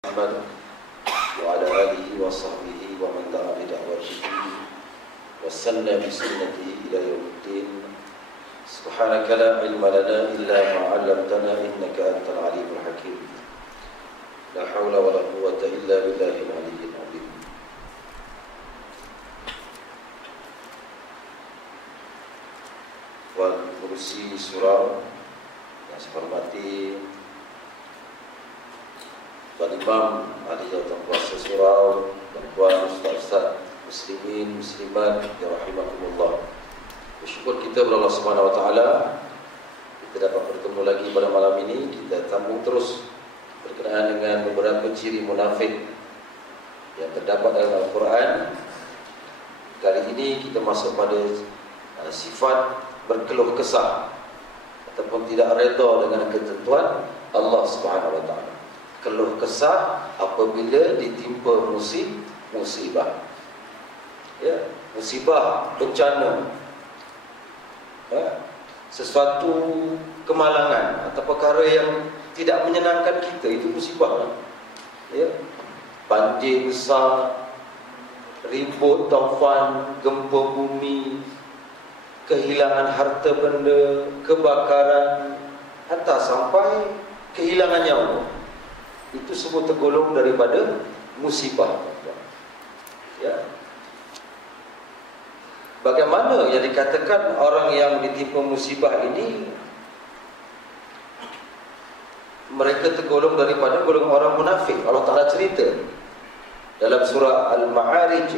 Muhammad wa ala alihi wa sahbihi wa man da'a bi da'watihi wa sanna bi sunnatihi ila yaumiddin. Subhanaka la ilma lana illa ma 'allamtana innaka antal alimul hakim. La haula wa la quwwata illa billahil aliyyil azim. Wal kursi surau yang saya hormati Tuan Imam, ahli jawatan kuasa surau, tuan-tuan, ustaz-ustaz, muslimin, muslimat, ya rahimakumullah. Bersyukur kita kepada Allah Subhanahu wa taala kita dapat bertemu lagi pada malam ini. Kita sambung terus berkenaan dengan beberapa ciri munafik yang terdapat dalam Al-Quran. Kali ini kita masuk pada sifat berkeluh kesah ataupun tidak redha dengan ketentuan Allah Subhanahu wa taala. Keluh kesah apabila ditimpa musibah. Ya, musibah, bencana. Ya, sesuatu kemalangan atau perkara yang tidak menyenangkan kita, itu musibah. Ya, banjir besar, ribut taufan, gempa bumi, kehilangan harta benda, kebakaran, hatta sampai kehilangan nyawa. Itu semua tergolong daripada musibah. Ya. Bagaimana yang dikatakan orang yang ditimpa musibah ini mereka tergolong daripada golongan orang munafik? Allah Ta'ala cerita dalam surah Al-Ma'arij.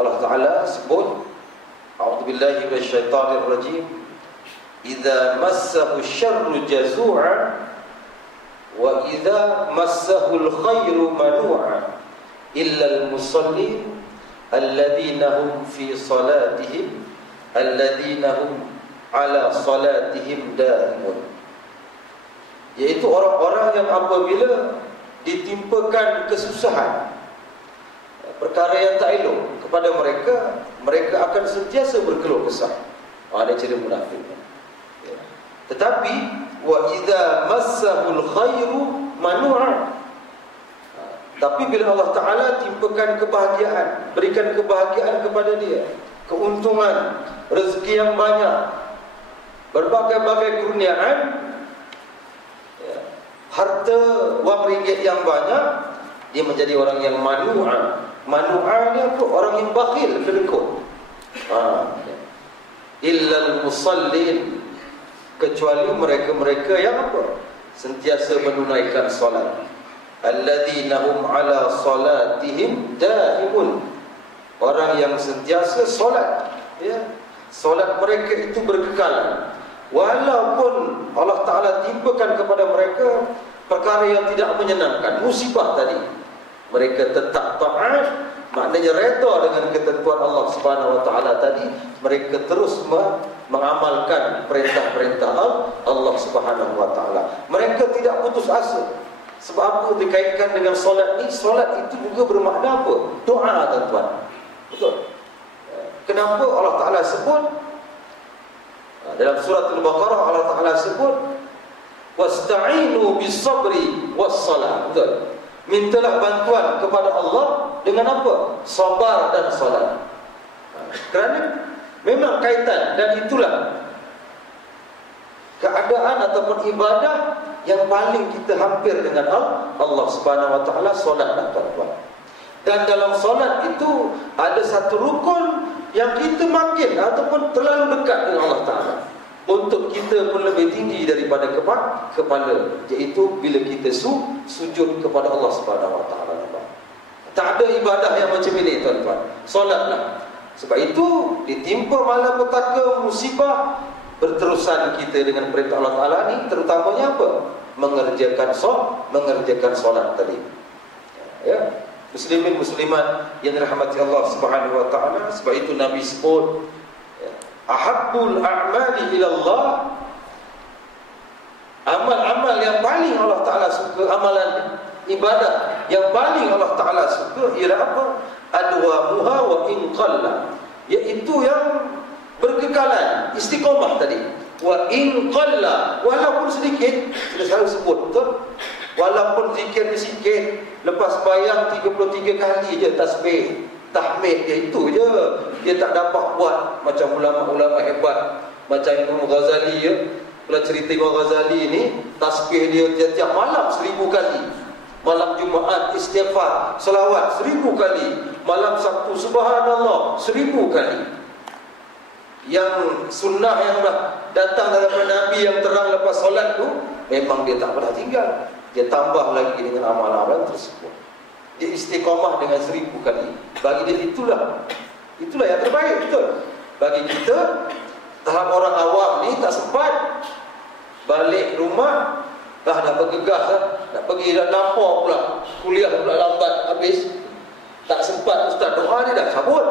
Allah Ta'ala sebut, a'udzubillahi minasyaitanir rajim, idza massahu syarru jazu'a wa idza massahul khairu manu'a illal musallin alladzina hum fi salatihim alladzina hum ala salatihim daimun. Iaitu orang-orang yang apabila ditimpakan kesusahan, perkara yang tak elok kepada mereka, mereka akan sentiasa berkeluh kesah. Ada ciri munafik. Ya. Tetapi wa idza massahul khairu manu'a. Tapi bila Allah Ta'ala timpakan kebahagiaan, berikan kebahagiaan kepada dia, keuntungan, rezeki yang banyak, berbagai-bagai kurniaan, ya, harta wang ringgit yang banyak, dia menjadi orang yang manu'a. Manu'a ni apa? Orang yang bakhil, kedekut. Ya. Illal musallin, kecuali mereka-mereka yang apa? Sentiasa menunaikan solat. Alladzina hum ala salatihim daimun. Orang yang sentiasa solat, ya. Solat mereka itu berkekalan. Walaupun Allah Ta'ala timpakan kepada mereka perkara yang tidak menyenangkan, musibah tadi, mereka tetap taat, maknanya redha dengan ketentuan Allah Subhanahu wa taala tadi, mereka terus mengamalkan perintah-perintah Allah Subhanahu wa taala. Mereka tidak putus asa. Sebab apa dikaitkan dengan solat ni? Solat itu juga bermakna apa? Doa, tuan-tuan. Betul. Kenapa Allah Taala sebut dalam surah Al-Baqarah, Allah Taala sebut wasta'inu bis-sabri was-salah. Betul. Mintalah bantuan kepada Allah dengan apa? Sabar dan solat. Kerana memang kaitan, dan itulah keadaan ataupun ibadah yang paling kita hampir dengan Allah Subhanahu wa taala, solat, tuan-tuan. Dan dalam solat itu ada satu rukun yang kita makin ataupun terlalu dekat dengan Allah Taala. Untuk kita pun lebih tinggi daripada kepala, iaitu bila kita sujud kepada Allah Subhanahu wa taala. Tak ada ibadah yang macam ini, tuan-tuan. Solatlah. Sebab itu ditimpa malapetaka, musibah, berterusan kita dengan perintah Allah Ta'ala ni, terutamanya apa? Mengerjakan solat tadi. Ya, muslimin muslimat yang dirahmati Allah Subhanahu wa taala. Sebab itu Nabi sebut, ya, ahabbul a'mali ila Allah, amal-amal yang paling Allah Ta'ala suka, amalan ibadah yang paling Allah Ta'ala suka ialah apa? Adwamuha wa in qalla, iaitu yang berkekalan, istiqamah tadi. Wa in qalla, walaupun sedikit, sudah selalu sebut, betul? Walaupun zikir dia sikit, lepas bayang 33 kali je tasbih, tahmid dia itu je. Dia tak dapat buat macam ulama-ulama hebat macam Imam Ghazali ya. Kalau cerita Imam Ghazali ni, tasbih dia tiap-tiap malam 1000 kali. Malam Jumaat istighfar, selawat 1000 kali. Malam Sabtu subhanallah 1000 kali. Yang sunnah yang datang daripada Nabi yang terang lepas solat tu, memang dia tak pernah tinggal. Dia tambah lagi dengan amalan-amalan tersebut. Dia istiqamah dengan 1000 kali. Bagi dia itulah yang terbaik, betul. Bagi kita, tahap orang awam ni tak sempat balik rumah, nak bergegas nak pergi dah lapar pula, kuliah pula lambat habis, tak sempat ustaz doa dia dah cabut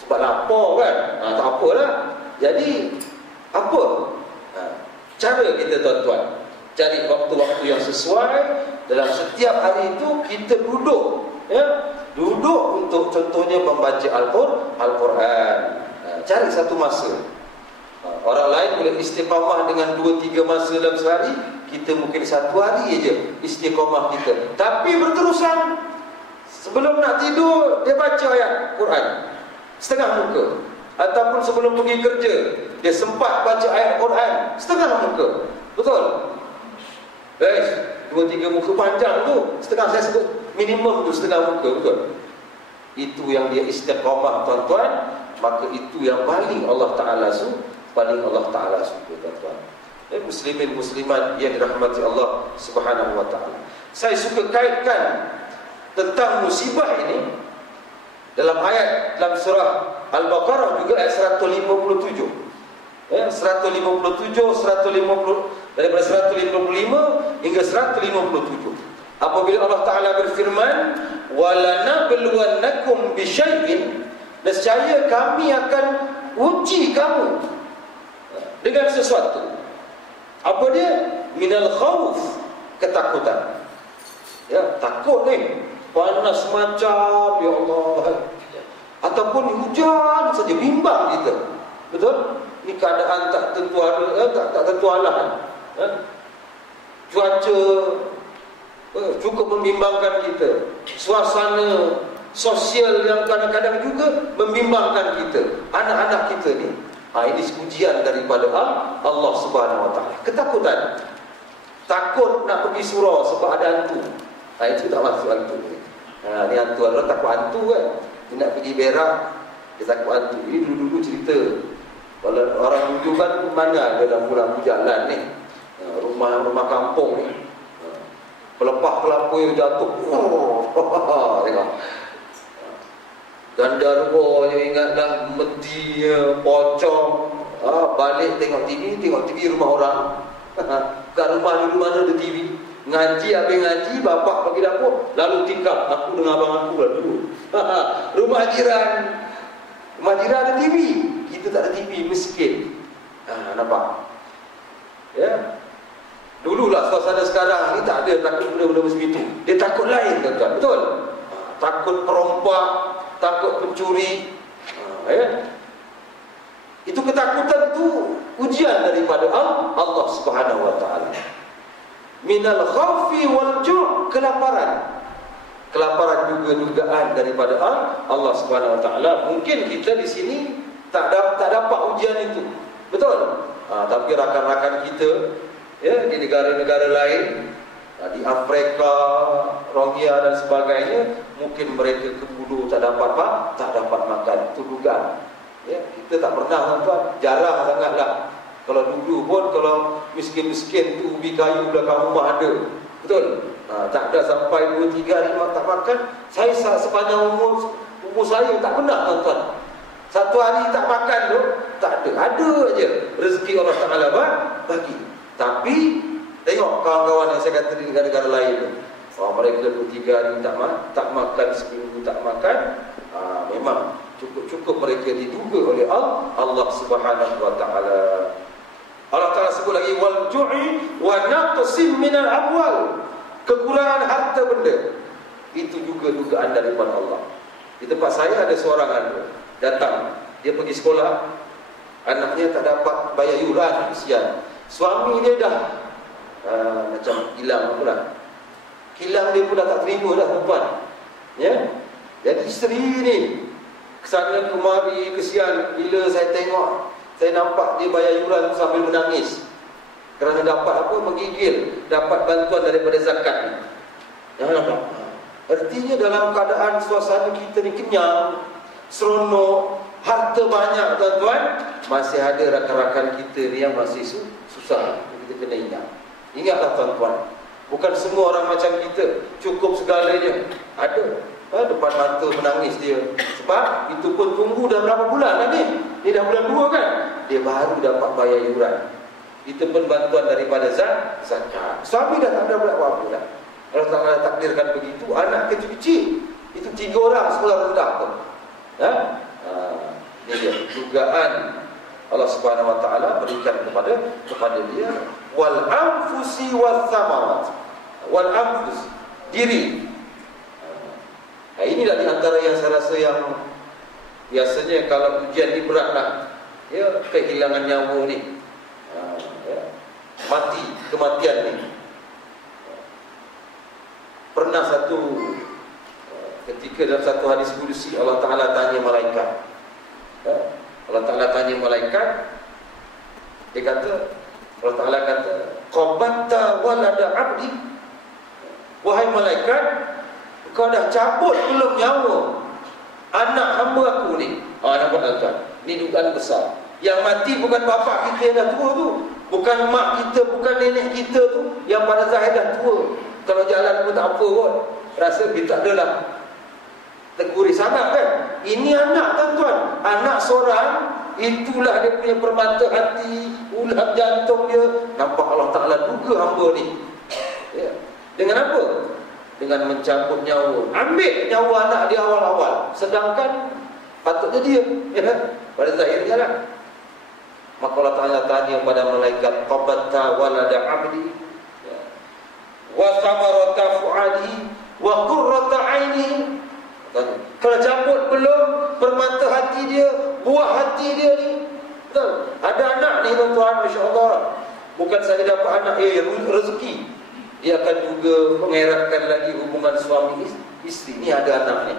sebab lapar kan. Tak apalah. Jadi apa cara kita tuan-tuan? Cari waktu-waktu yang sesuai. Dalam setiap hari itu kita duduk duduk untuk contohnya membaca Al-Quran. Cari satu masa. Orang lain boleh istiqamah dengan 2-3 masa dalam sehari, kita mungkin 1 hari je istiqamah kita. Tapi berterusan, sebelum nak tidur dia baca ayat Quran setengah muka, ataupun sebelum pergi kerja dia sempat baca ayat Quran setengah muka. Betul? 2-3 muka panjang tu, setengah saya sebut minimum tu setengah muka, betul? Itu yang dia istiqamah tuan-tuan. Maka itu yang paling Allah Ta'ala suka, tuan-tuan. Muslimin muslimat yang dirahmati Allah Subhanahu wa ta'ala. Saya suka kaitkan tentang musibah ini dalam ayat dalam surah Al-Baqarah juga ayat 157. 157, 150, daripada 155 hingga 157. Apabila Allah Ta'ala berfirman, وَلَنَبْلُوَنَّكُمْ بِشَيْءٍ, nescaya kami akan uji kamu dengan sesuatu. Apa dia? Minal khawf, ketakutan. Ya, takut ni, panas macam ya Allah, ataupun hujan saja bimbang kita. Betul? Ini keadaan tak tentu tak tentu alam. Cuaca cukup membimbangkan kita. Suasana sosial yang kadang-kadang juga membimbangkan kita. Anak-anak kita ni, ini ujian daripada Allah Subhanahu wa ta'ala. Ketakutan. Takut nak pergi surau sebab ada hantu. Itu tak masuk hantu ni. Ni hantu, orang takut hantu kan. Dia nak pergi berak, dia takut hantu. Ini dulu-dulu cerita. Kalau orang dulu kan mana ada dalam lampu jalan ni, rumah kampung ni, pelepah kelapa yang jatuh. Tengok. Gandarwa yang ingatlah medinya, pocong. Balik tengok TV rumah orang. Kat rumah dulu mana ada TV. Ngaji, habis ngaji, bapak pergi dapur, lalu tikap. Aku dengan abang aku lah dulu. Rumah jiran ada TV. Kita tak ada TV, miskin. Nampak? Ya. Dululah suasana sekarang ni tak ada takut benda-benda macam itu. Dia takut lain, tuan-tuan. Betul? Takut perompak, takut pencuri. Itu ketakutan tu ujian daripada Allah Subhanahu wa ta'ala. Minal khawfi wal ju', kelaparan. Kelaparan juga dugaan daripada Allah Subhanahu wa ta'ala. Mungkin kita di sini tak dapat ujian itu. Betul? Tapi rakan-rakan kita di negara-negara lain, di Afrika, Rohingya dan sebagainya, mungkin mereka ke bulu tak dapat makan. Itu dugaan. Kita tak pernah, tuan-tuan, jarang sangatlah. Kalau dulu pun, kalau miskin-miskin tu ubi kayu belakang rumah ada. Betul? Tak ada sampai 2-3 hari tak makan. Saya sepanjang umur saya tak pernah, tuan-tuan. 1 hari tak makan tu, tak ada. Ada je rezeki Allah Ta'ala bagi. Tapi tengok kawan-kawan yang saya kata di negara-negara lain tu, mereka 2-3 hari tak makan, seminggu tak makan. Memang cukup mereka diduga oleh Allah Subhanahu wa ta'ala. Allah Ta'ala sebut lagi wal ju'i wa naqsim minal amwal, kekurangan harta benda. Itu juga dugaan daripada Allah. Di tempat saya ada seorang datang, dia pergi sekolah, anaknya tak dapat bayar yuran, kesian. Suami dia dah macam kilang pula. Kilang dia pun dah tak terima dah perempuan. Ya. Jadi isteri ni kesana kemari, kesian. Bila saya tengok, saya nampak dia bayar yuran sambil menangis. Kerana dapat apa? Menggigil. Dapat bantuan daripada zakat ni. Jangan nampak. Artinya dalam keadaan suasana kita ni kenyang, seronok, harta banyak tuan-tuan, masih ada rakan-rakan kita ni yang masih susah. Kita kena ingat. Ingatlah tuan-tuan, bukan semua orang macam kita cukup segalanya. Ada depan mata menangis dia. Sebab itu pun tunggu dah berapa bulan dah ni. Ni dah bulan 2 kan. Dia baru dapat bayar yuran. Itu pun bantuan daripada zakat. Suami dah tak ada apa-apa dah. Allah Ta'ala takdirkan begitu. Anak kecil-kecil itu 3 orang sekolah rendah tu. Ini dia dugaan Allah Subhanahu Wa Ta'ala berikan kepada dia. Wal anfusi was samarat. Wal anfus, diri. Inilah di antara yang saya rasa yang biasanya kalau ujian ni berat lah. Ya, kehilangan nyawa ni. Mati, kematian ni. Pernah ketika dalam satu hadis qudsi Allah Ta'ala tanya malaikat. Allah Ta'ala tanya malaikat. Dia kata, Allah Ta'ala kata, qabatta walada abdi. Wahai malaikat, kau dah cabut belum nyawa anak hamba aku ni? Nampak tuan-tuan, ni dugaan besar. Yang mati bukan bapa kita yang dah tua tu, bukan mak kita, bukan nenek kita tu, yang pada zahir dah tua. Kalau jalan pun tak apa kot, rasa kita tak adalah teguri sangat kan. Ini anak tuan-tuan, anak seorang, itulah dia punya permata hati, ulat jantung dia. Nampak Allah Ta'ala duga hamba ni, ya. Dengan apa? Dengan mencabut nyawa, ambil nyawa anak dia awal-awal, sedangkan patutnya dia, ya, pada zahirnya lah. Maka Allah Ta'ala tanya pada malaikat, qabatta walada abdi wa samarata fu'adi wa qurrata aini. Kalau cabut belum permata hati dia, buah hati dia ni. Betul? Ada anak ni tuan-tuan, masya-Allah, bukan saja dapat anak, rezeki, dia akan juga mengeratkan lagi hubungan suami isteri. Ni ada anak ni,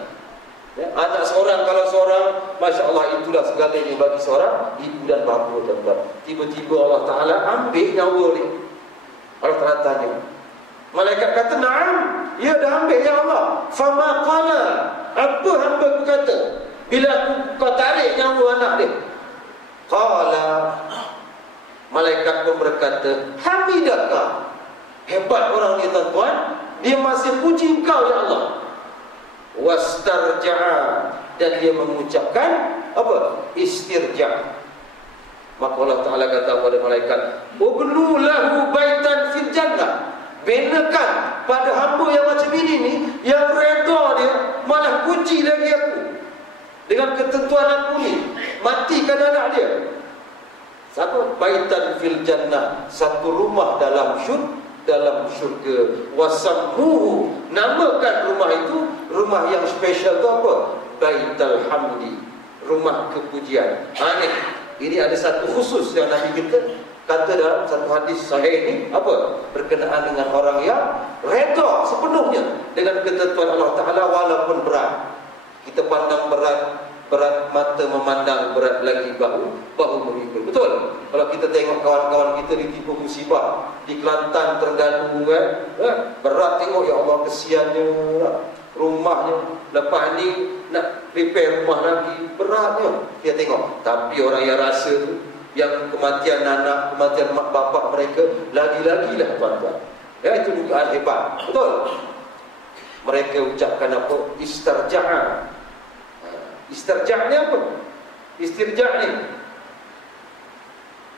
ya, anak seorang, kalau seorang, masya-Allah, itulah segalanya bagi seorang ibu dan bapa tuan-tuan. Tiba-tiba Allah Ta'ala ambil nyawa ni. Allah Ta'ala tanya, malaikat kata, "Na'am, ya dah ambil ya Allah." Fama qala, apa hamba ku kata bila kau tarik nyawa anak dia? Qala, malaikat pun berkata, "Hamidaka." Hebat orang ni tuan-tuan, dia masih puji engkau ya Allah. Wastarja'a, dan dia mengucapkan apa? Istirja'. Maka Allah Ta'ala kata kepada malaikat, "Ubnu lahu baitan fil jannah." Benakan pada hamba yang macam ini ni, yang redha dia, malah puji lagi aku dengan ketentuan aku ni, matikan anak dia. Satu baitan fil jannah, satu rumah dalam syurga. Wasammuhu, namakan rumah itu, rumah yang spesial tu apa? Baitul Hamdi, rumah kepujian. Ini ada satu khusus yang Nabi kita kata dalam satu hadis sahih ni, apa? Berkenaan dengan orang yang redha sepenuhnya dengan ketentuan Allah Ta'ala walaupun berat. Kita pandang berat mata memandang, berat lagi bahu memikul. Betul? Kalau kita tengok kawan-kawan kita ditipu musibah di Kelantan, Terengganu kan, berat tengok, ya Allah kesiannya, rumahnya lepas ni nak repair rumah lagi, beratnya kita tengok. Tapi orang yang rasa tu, yang kematian anak, kematian mak bapak mereka, lagi-lagilah tuan-tuan, ya, itu dugaan hebat. Betul? Mereka ucapkan apa? Istirja'. Istirja' apa?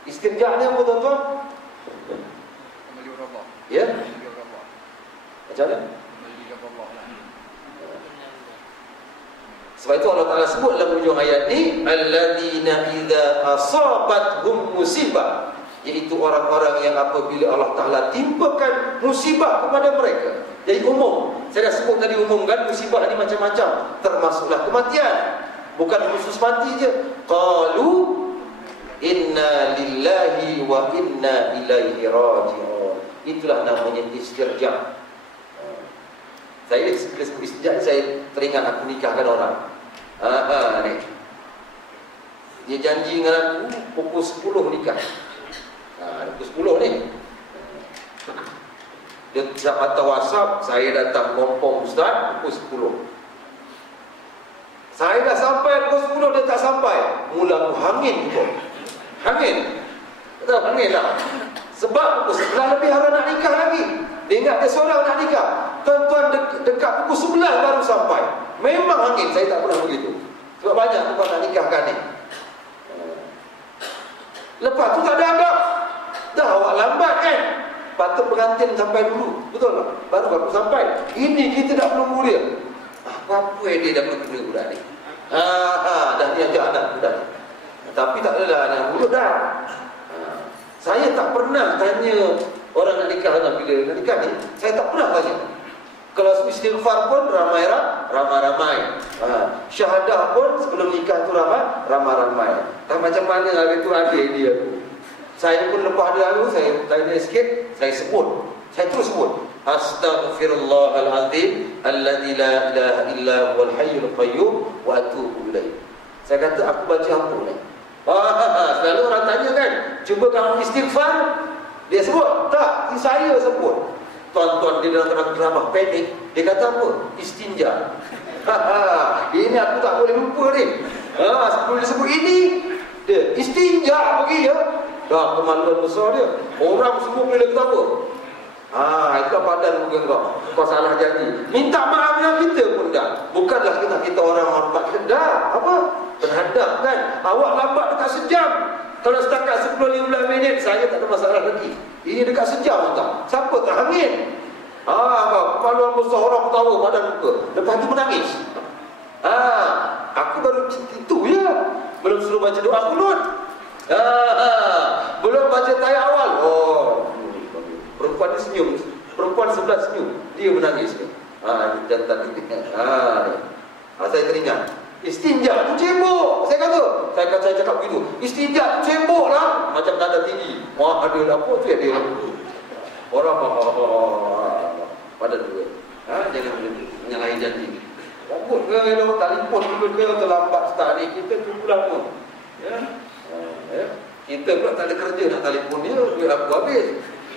Istirja' ni apa tuan-tuan? Ya? Macam mana? Sebab itu Allah Ta'ala sebut dalam hujung ayat ni, alladzina idza asabathum musibah, iaitu orang-orang yang apabila Allah Ta'ala timpakan musibah kepada mereka. Jadi umum, saya dah sebut tadi umum kan, musibah ni macam-macam, termasuklah kematian, bukan khusus mati je. Qalu inna lillahi wa inna ilaihi raji'un. Itulah namanya istirja. Saya istirja, saya teringat aku nikahkan orang. Ni. Dia janji dengan aku pukul 10 nikah. Pukul 10 ni. Dia hantar WhatsApp, saya datang kompong ustaz pukul 10. Saya dah sampai pukul 10, dia tak sampai. Mula hangin pun. Hangin. Tahu hangin tak? Sebab pukul 11 lebih orang nak nikah lagi. Dia ingat dia seorang nak nikah. Tuan-tuan dekat pukul 11 baru sampai. Memang hangin, saya tak pernah begitu. Sebab banyak tuan nak nikahkan ni. Lepas tu tak ada adab. Dah awak lambat kan? Patut pengantin sampai dulu. Betul tak? Baru aku sampai. Ini kita dah belum mulia. Apa dia dah kena budak ni? Dah dia ajak anak budak ni. Tapi tak adalah anak mulut dah. Saya tak pernah tanya orang nak nikah bila nak nikah ni. Saya tak pernah tanya. Kalau istighfar pun ramai-ramai. Syahadah pun sebelum nikah tu ramai-ramai. Tak macam mana hari tu adik dia tu. Saya pun lepas dia lalu, saya tanya sikit, saya sebut. Saya terus sebut. Astaghfirullahalazim alladzi la ilaha illa huwal hayyul qayyum wa atubu ilaih. Saya kata aku baca apa ni? Selalu orang tanya kan, cuba kamu istighfar. Dia sebut, tak, saya sebut. Tuan-tuan dia dalam drama panik. Dia kata apa? Istinja. Ini aku tak boleh lupa ni. Sebelum dia sebut ini, dia istinja pergi ya. Dah kemaluan besar dia. Orang semua boleh ketawa. Itu padan muka kau salah janji. Minta maaf dengan kita pun dah. Bukanlah kita orang hormat kita dah. Apa? Berhadap kan. Awak lambat dekat sejam. Kalau setakat 10-15 minit, saya tak ada masalah lagi. Ini dekat sejam tak? Siapa tak hangin? Kemaluan besar orang ketawa padan muka. Lepas tu menangis. Aku baru itu ya. Belum suruh baca doa kunut. Belum baca tayat awal. Perempuan ni senyum. Perempuan sebelah senyum. Dia menangis. Dan tadi. Saya teringat. Istinja tu cebok. Saya cakap begitu. Istinja tu cebok lah. Macam nada tinggi. Ada apa tu ya dia. Orang pada dua. Jangan menyalahi janji. Rambut ke telefon dulu ke terlambat start ni. Kita tunggu lama. Kita pula tak ada kerja nak telefon dia. Duit aku habis.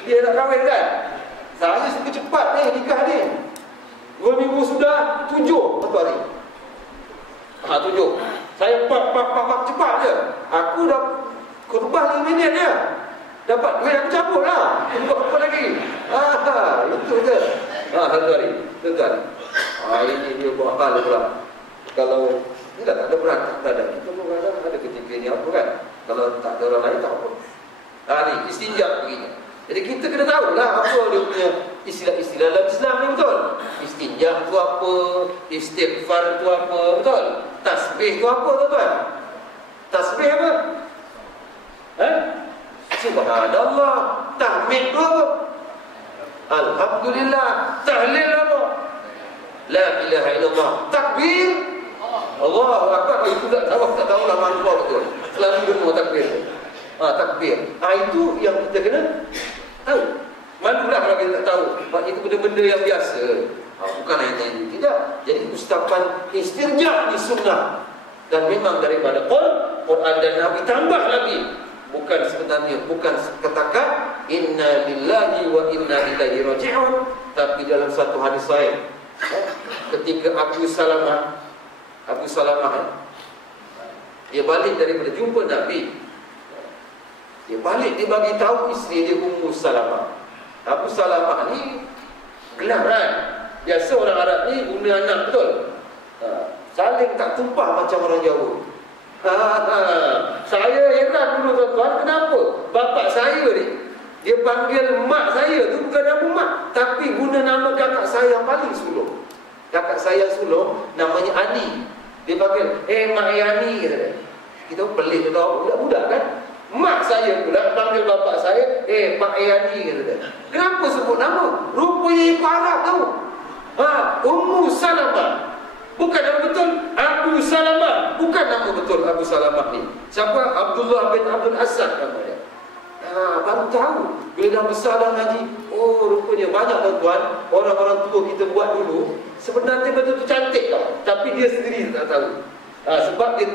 Dia nak kahwin kan. Saya suka cepat ni nikah ni. 2 minggu sudah 7 satu hari. 7. Saya pak cepat je. Aku dah kurban 5 minit je. Dapat duit aku cabut lah. Tunggu apa lagi. Itu je. Satu hari. Ini dia buat hal pula. Kalau ni dah tak ada berantak, tak ada. Kita pun ada ketika ni apa kan. Kalau tak ada orang lain tak apa. Ni istinja begini. Jadi kita kena tahu lah apa dia punya istilah-istilah dalam Islam ni, betul. Istinja tu apa, istighfar tu apa, betul. Tasbih tu apa, tuan-tuan? Tasbih apa? Subhanallah. Tahmid tu apa? Alhamdulillah. Tahlil apa? La ilaha illallah. Takbir. Allahu akbar. Itu tak tahu lah mana betul. Selalu dengar takbir. Takbir. Itu yang kita kena tahu. Malulah kalau kita tak tahu. Sebab itu benda-benda yang biasa. Bukan yang lain. Tidak. Jadi ucapan istirja di sunnah. Dan memang daripada Quran dan Nabi, tambah lagi. Bukan sebenarnya, bukan sekatakan inna lillahi wa inna ilaihi raji'un. Tapi dalam satu hadis lain, ketika Abu Salamah dia balik daripada jumpa Nabi, dia balik, dia bagi tahu isteri dia Ummu Salamah. Abu Salamah ni gelaran. Biasa orang Arab ni guna anak, betul. Saling tak tumpah macam orang Jawa. Saya heran dulu tuan-tuan, kenapa bapak saya ni dia panggil mak saya tu bukan nama mak, tapi guna nama kakak saya yang paling sulung. Kakak saya sulung namanya Ani. Dia panggil, Mak Yani kata dia. Kita pelik tu tahu budak-budak kan. Mak saya pula panggil bapak saya, Mak Yani kata dia. Kenapa sebut nama? Rupanya ikut Arab tahu. Ummu Salamah. Bukan nama betul Abu Salamah. Bukan nama betul Abu Salamah ni. Siapa? Abdullah bin Abdul Asad namanya. Baru tahu. Bila dah besar dah ngaji, oh rupanya banyak tuan-tuan, orang-orang tua kita buat dulu, sebenarnya betul-betul cantik tau. Tapi dia sendiri tak tahu. Sebab dia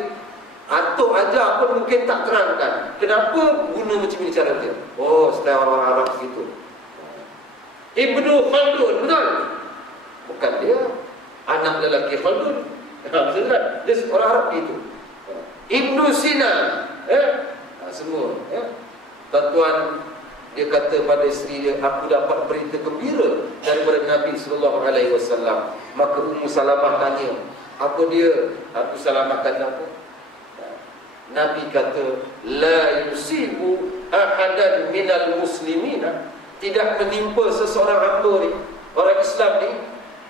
atuk ajar pun mungkin tak terangkan. Kenapa guna macam ni cara dia? Oh, style orang Arab begitu. Ibnu Khaldun, betul? Bukan dia. Anak lelaki Khaldun. Betul kan? Dia orang Arab begitu. Ibnu Sina. Semua. Tuan-tuan, dia kata pada isteri dia, aku dapat berita gembira daripada Nabi SAW. Maka Ummu Salamah tanya, apa dia? Aku selamatkan apa? Nabi kata, la yusibu ahadan minal muslimina, tidak menimpa seseorang hamba ni, orang Islam ni,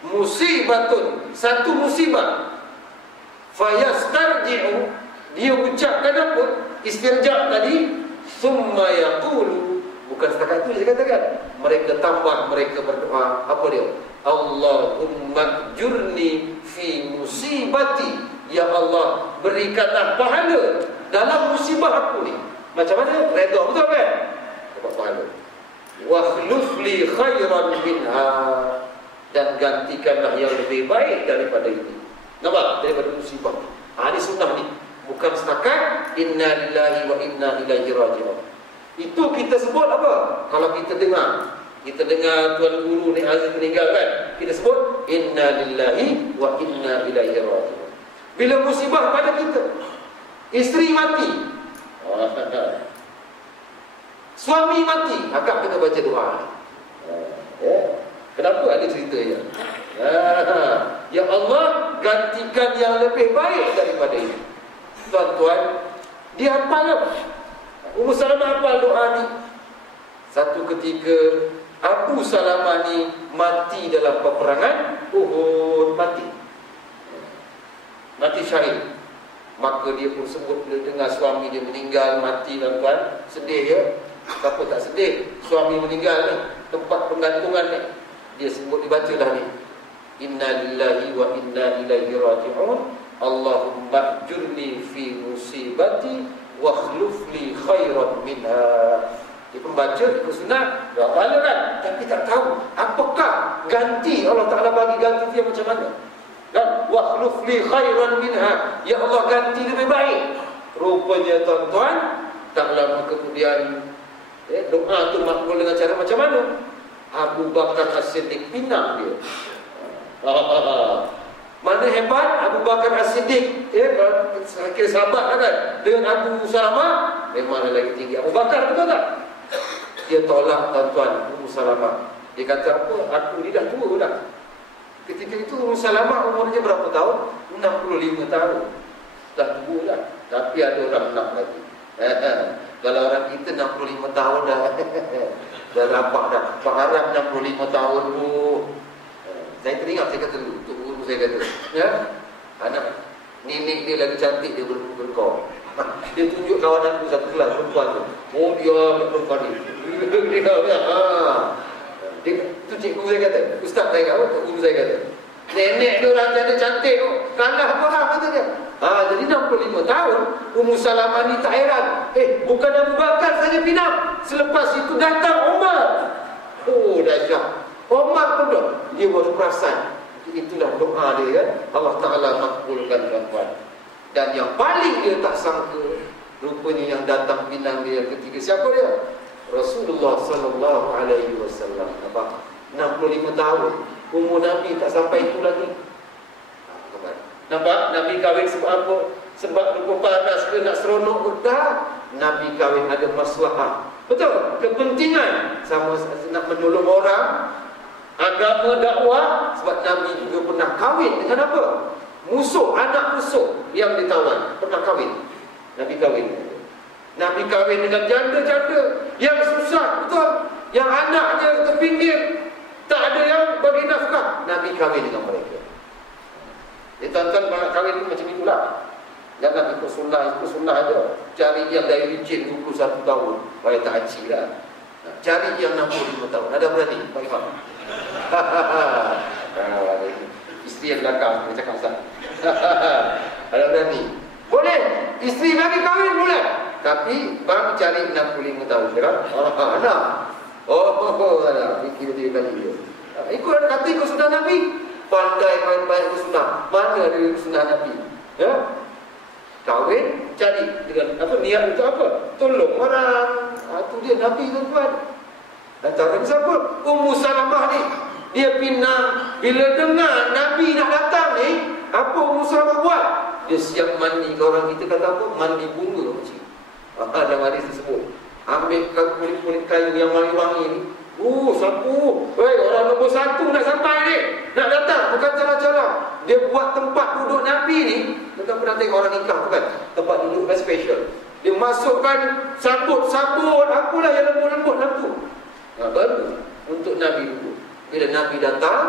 musibatun, satu musibah, fayastarji'u, dia ucapkan apa? Istirja' tadi, summa yaqulu, bukan setakat itu dia katakan, mereka tambah, mereka berdoa, apa dia? Allahumma jurni fi musibati, ya Allah, berikanlah pahala dalam musibah aku ni. Macam mana? Redha, betul kan? Dapat pahala. Wa khluf li khairan minha, dan gantikanlah yang lebih baik daripada ini. Nampak? Daripada musibah. Ini sunnah ni. Bukan setakat inna lillahi wa inna ilaihi raji'un. Itu kita sebut apa? Kalau kita dengar Tuan Guru Nik Aziz meninggal kan, kita sebut inna lillahi wa inna ilaihi raji'un. Bila musibah pada kita, isteri mati, suami mati, akak kita baca doa. Kenapa ada cerita ya? Ya Allah, gantikan yang lebih baik daripada ini. Tuan-tuan, dia hafal. Ummu Salamah hafal doa ni. Satu ketika Abu Salamah ni mati dalam peperangan Uhud, mati syahid. Maka dia pun sebut, bila dengar suami dia meninggal, mati, tuan-tuan, sedih ya. Siapa tak sedih? Suami meninggal ni, tempat penggantungan ni, dia sebut, dibacalah ni, inna lillahi wa inna ilaihi raji'un, Allahumma jurni fi musibati wa khluf li khairan minha. Dia pembaca, ikut sunat, dah pahala kan? Tapi tak tahu apakah ganti, Allah Ta'ala bagi ganti dia macam mana. Dan wa khluf li khairan minha, ya Allah ganti lebih baik. Rupanya tuan-tuan, tak lama kemudian doa tu makbul dengan cara macam mana? Abu Bakar As-Siddiq pinang dia. Mana hebat Abu Bakar As-Siddiq, kira sahabat kan, dengan Abu Salamah memang lagi tinggi. Abu Bakar, betul tak? Dia tolak tuan-tuan Ummu Salamah. Dia kata apa? Aku ni dah tua dah. Ketika itu Ummu Salamah umurnya berapa tahun? 65 tahun. Dah tua dah. Tapi ada orang nak lagi. Kalau orang kita 65 tahun dah dah rapat dah. Pak Arab 65 tahun tu. Saya teringat, saya kata dulu, untuk guru saya kata, ya, anak nenek dia lagi cantik, dia berkor. Dia tunjuk kawan aku satu kelas perempuan tu. Oh, dia perempuan ni. Dia tu cikgu saya kata, ustaz saya kata, guru saya kata, nenek dia orang cantik tu, kalah apa lah kata dia. Jadi 65 tahun Ummu Salamah ni tak heran. Bukan Abu Bakar saja pinang, selepas itu datang Umar. Oh, dahsyat. Umar pun dah, dia baru perasan. Itulah doa dia kan, Allah Ta'ala makbulkan tuan-tuan. Dan yang paling dia tak sangka, rupanya yang datang pinang dia yang ketiga, siapa dia? Rasulullah SAW. Nampak? 65 tahun umur Nabi tak sampai itu lagi. Nampak? Nabi kahwin sebab apa? Sebab lupa panas ke nak seronok ke? Tak. Nabi kahwin ada maslahah. Betul? Kepentingan. Sama nak menolong orang, agama, dakwah. Sebab Nabi juga pernah kahwin dengan apa? Musuh, anak musuh yang ditawan. Pernah kahwin. Nabi kahwin. Nabi kahwin dengan janda-janda yang susah, betul? Yang anaknya terpinggir, tak ada yang bagi nafkah. Nabi kahwin dengan mereka. Dia tuan-tuan kalau nak kahwin macam itulah. Jangan ikut sunnah aja. Cari yang dari licin 21 tahun, supaya tak haji lah. Cari yang 65 tahun. Ada berani? Bagaimana? Isteri yang belakang, dia cakap Ustaz. Ada berani? Boleh. Isteri bagi kahwin boleh. tapi bang cari 65 tahun kan? Anak. Ada. Fikir dia kali dia. Ikut kata ikut sunnah Nabi. Pandai baik-baik ikut sunnah. Mana dia ikut sunnah Nabi? Ya. Kahwin cari dengan apa niat untuk apa? Tolong orang. Itu dia Nabi tuan-tuan. Antara siapa? Ummu Salamah ni. Dia pinang. Bila dengar Nabi nak datang ni, apa Ummu Salamah buat? Dia siap mandi. Kalau orang kita kata apa? Mandi bunga macam. Dalam hadis tersebut. Ambil kulit-kulit kayu yang wangi-wangi ni. Sapu. Orang nombor 1 nak sampai ni. Nak datang. Bukan jalan-jalan. Dia buat tempat duduk Nabi ni. Tuan pernah tengok orang nikah bukan? Tempat duduk yang special. Dia masukkan sabut-sabut. Apalah yang lembut-lembut dalam tu. Baru untuk Nabi duduk. Bila Nabi datang,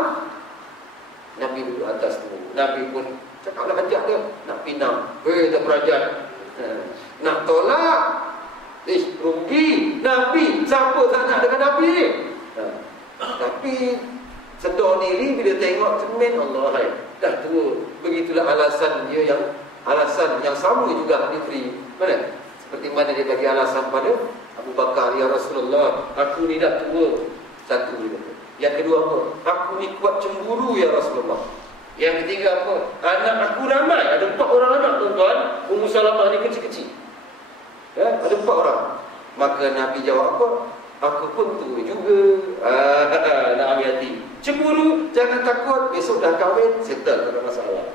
Nabi duduk atas tu. Nabi pun cakaplah ajak dia. Nak pinang. Tak berajat. Nak tolak. Rugi. Nabi. Siapa tak nak dengan Nabi ni? Tapi sedar diri bila tengok cermin, Allah dah tua. Begitulah alasan dia alasan yang sama juga diberi. Mana? Seperti mana dia bagi alasan pada Abu Bakar, ya Rasulullah, aku ni dah tua. Satu dia. Yang kedua apa? Aku ni kuat cemburu ya Rasulullah. Yang ketiga apa? Anak aku ramai. Ada 4 orang anak tuan-tuan. Ummu Salamah ni kecil-kecil. Ada 4 orang. Maka Nabi jawab apa? Aku pun tua juga. Nak ambil hati. Cemburu, jangan takut. Besok dah kahwin, settle, tak ada masalah.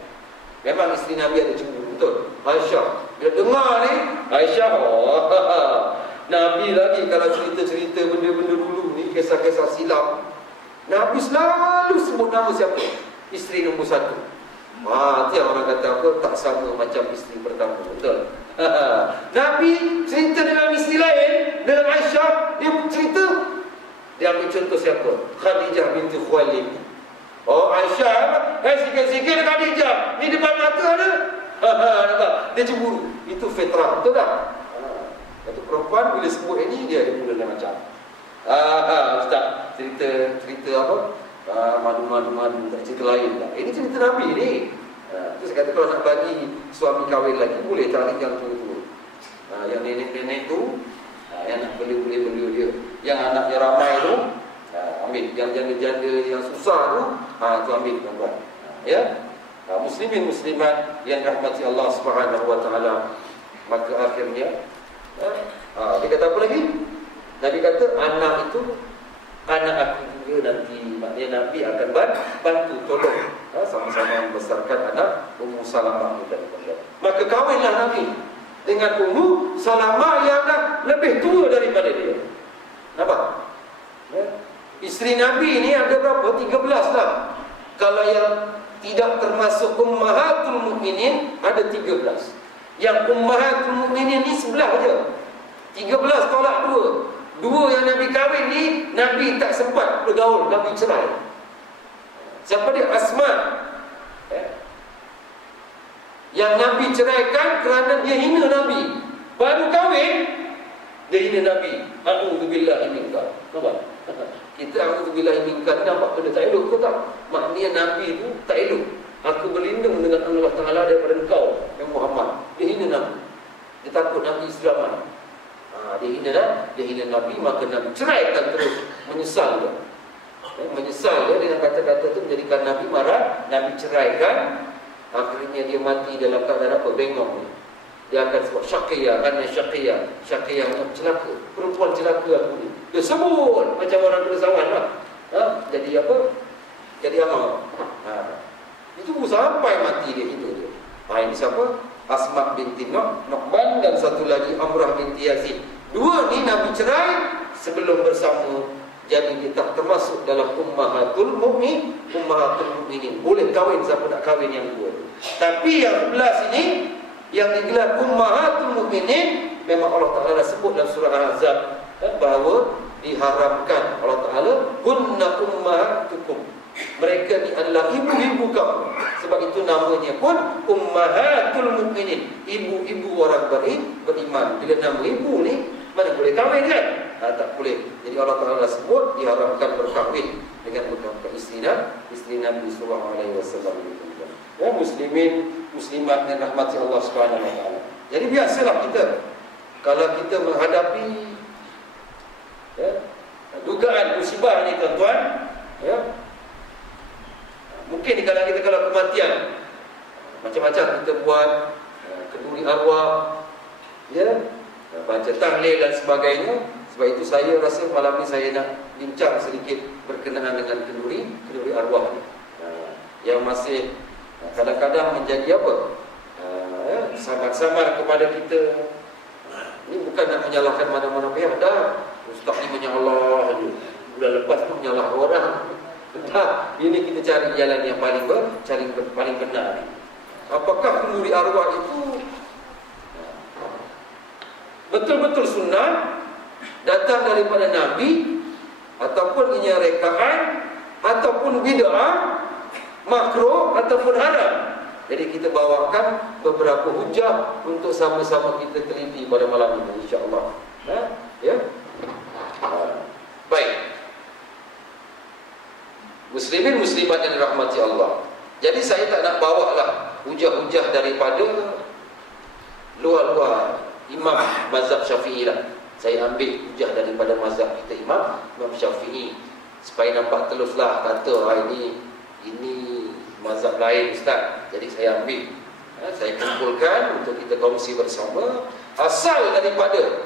Memang isteri Nabi ada cemburu, betul. Aisyah, bila dengar ni, Aisyah, Nabi lagi kalau cerita-cerita benda-benda dulu ni, kisah-kisah silam, Nabi selalu sebut nama siapa? Isteri nombor 1. Itu yang orang kata apa? Tak sama macam isteri pertama, betul. Nabi cerita dengan isteri lain, dengan Aisyah, dia cerita, dia ambil contoh siapa? Khadijah binti Khuwailid. Aisyah, sikit-sikit Khadijah, ni depan mata ada. Nampak? Dia cemburu. Itu fitrah, betul tak? Itu perempuan bila sebut ini, dia mula macam Ustaz, cerita apa? Madu-madu, cerita lain tak? Ini cerita Nabi ni. Terus saya kata kalau nak bagi suami kahwin lagi, boleh cari yang tua-tua. Yang nenek-nenek tu, yang nak beli-beli dia. Yang anaknya ramai tu, ambil. Yang janda-janda yang susah tu, tu ambil tuan-tuan. Ya? Muslimin muslimat yang rahmati Allah Subhanahu wa taala. Maka akhirnya dia kata apa lagi? Nabi kata anak itu anak aku juga nanti. Maknanya Nabi akan bantu tolong sama-sama membesarkan anak Ummu Salamah itu. Maka kahwinlah Nabi dengan Ummu Salamah yang dah lebih tua daripada dia. Nampak? Isteri Nabi ni ada berapa? 13 lah. Kalau yang tidak termasuk Ummahatul Mukminin ada 13. Yang Ummahatul Mukminin ni 11 je. 13 tolak 2. 2 yang Nabi kahwin ni Nabi tak sempat bergaul, Nabi cerai. Siapa dia? Asma. Yang Nabi ceraikan kerana dia hina Nabi. Baru kahwin dia hina Nabi. A'udzubillahi minka. Nampak? Kita a'udzubillahi minka ni nampak benda tak elok ke tak? Maknanya Nabi tu tak elok. Aku berlindung dengan Allah Ta'ala daripada engkau, ya Muhammad. Dia hina Nabi. Dia takut Nabi Islaman. Dia hina Nabi, maka Nabi ceraikan terus. Menyesal dia. Menyesal dia dengan kata-kata itu menjadikan Nabi marah. Nabi ceraikan. Akhirnya dia mati dalam keadaan apa? Bengong. Dia akan sebut syaqiyah, ana syaqiyah. Syaqiyah macam celaka. Perempuan celaka aku ni. Dia sebut macam orang bersawan lah. Jadi apa? Jadi amal. Itu sampai mati dia hidup dia. Ini siapa? Asma binti Nu'man dan satu lagi Amrah binti Yazid. 2 ni Nabi cerai sebelum bersama. Jadi dia tak termasuk dalam Ummahatul Mukminin. Boleh kahwin siapa nak kahwin yang 2 tu. Tapi yang 11 ini yang digelar Ummahatul Mukminin, memang Allah Ta'ala dah sebut dalam surah Al-Ahzab bahawa diharamkan. Allah Ta'ala kunna ummahatukum, mereka ni adalah ibu-ibu kamu. Sebab itu namanya pun Ummahatul Mukminin, ibu-ibu orang beriman. Bila nama ibu ni, mana boleh kahwin kan? Tak boleh. Jadi Allah Ta'ala sebut diharamkan berkahwin dengan beberapa isteri Nabi SAW. Muslimin, muslimat yang rahmati Allah Subhanahu wa taala. Jadi biasalah kita kalau kita menghadapi dugaan musibah ni tuan-tuan, mungkin di kalangan kita kalau kematian, macam-macam kita buat, kenduri arwah, baca tahlil dan sebagainya. Sebab itu saya rasa malam ni saya nak bincang sedikit berkenaan dengan kenduri arwah ni, yang masih kadang-kadang menjadi samar-samar kepada kita. Ini bukan nak menyalahkan mana-mana pihak dah. Ustaz ni menyalah je, bulan lepas tu menyalah orang. Dah, ini kita cari jalan yang paling benar. Apakah kenduri arwah itu betul-betul sunnah, datang daripada Nabi, ataupun ianya rekaan, ataupun bid'ah, makruh ataupun haram? Jadi kita bawakan beberapa hujah untuk sama-sama kita teliti pada malam ini, insya-Allah. Baik. Muslimin muslimat yang dirahmati Allah. Jadi saya tak nak bawalah hujah-hujah daripada luar-luar Imam mazhab Syafi'i lah. Saya ambil hujah daripada mazhab kita Imam Syafi'i, supaya nampak teluflah kata ini mazhab lain Ustaz. Jadi saya ambil, saya kumpulkan untuk kita kongsi bersama. Asal daripada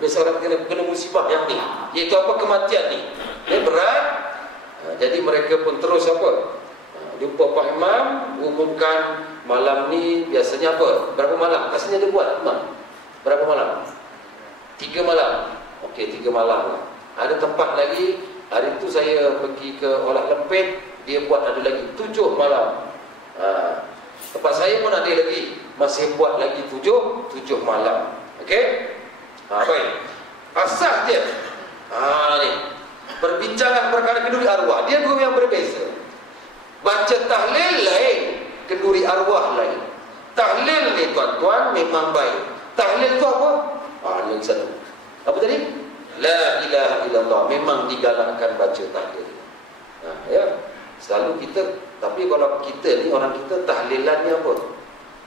biasa orang kena musibah yang ni, iaitu apa? Kematian ni. Dia berat. Jadi mereka pun terus jumpa Pak Imam, umumkan malam ni biasanya berapa malam? Asalnya dia buat Imam berapa malam? 3 malam. Okey, 3 malam lah. Ada tempat lagi, hari tu saya pergi ke Olah Lempit, dia buat ada lagi 7 malam. Tempat saya pun ada lagi, masih buat lagi 7 malam. Okey? Baik. Asas dia ni perbincangan perkara kenduri arwah, dia dua yang berbeza. Baca tahlil lain, kenduri arwah lain. Tahlil ni tuan-tuan memang baik. Tahlil tu apa? Yang satu. Apa tadi? La ilaha illallah. Memang digalakkan baca tahlil. Selalu kita, tapi kalau kita ni, orang kita tahlilannya apa?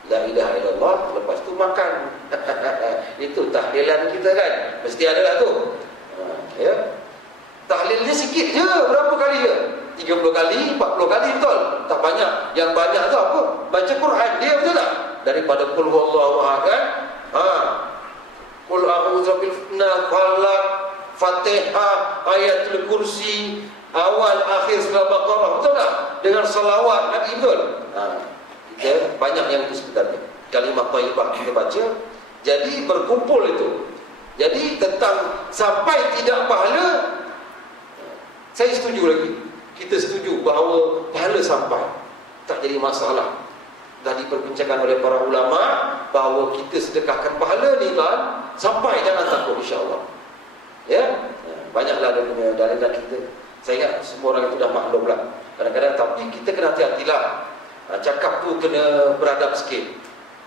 La ilaha illallah, lepas tu makan. Itu tahlilan kita kan. Mesti ada lah tu. Tahlilnya sikit je. Berapa kali je? 30 kali, 40 kali, betul? Tak banyak. Yang banyak tu apa? Baca Quran dia, betul tak? Daripada qul huwallahu ahad, qul a'udzu birabbil falaq, Fatihah, ayatul kursi, awal akhir surah Baqarah, betul tak? Dengan salawat Nabi, betul? Kita banyak yang itu sebenarnya. Kalimah thayyibah kita baca. Jadi berkumpul itu. Jadi tentang sampai tidak pahala, saya setuju lagi. Kita setuju bahawa pahala sampai, tak jadi masalah. Dah diperbincangkan oleh para ulama bahawa kita sedekahkan pahala ni kan sampai, jangan takut, insya-Allah. Banyaklah dia punya dalil kita. Saya ingat semua orang itu dah maklum lah kadang-kadang, tapi kita kena hati-hatilah. Cakap tu kena beradab sikit.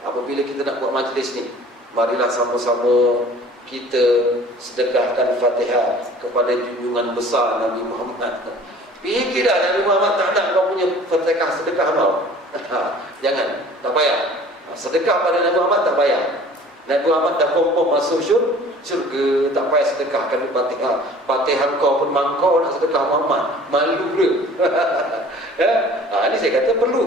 Apabila kita nak buat majlis ni, marilah sama-sama kita sedekahkan Fatihah kepada junjungan besar Nabi Muhammad. Fikirlah Nabi Muhammad tak nak kau punya Fatihah sedekah kau. Jangan, tak payah. Sedekah pada Nabi Muhammad tak payah. Nabi Muhammad dah confirm masuk syurga, tak payah sedekahkan Fatihah. Fatihah kau pun mangkau nak sedekah Muhammad, malu ke? Ini saya kata perlu.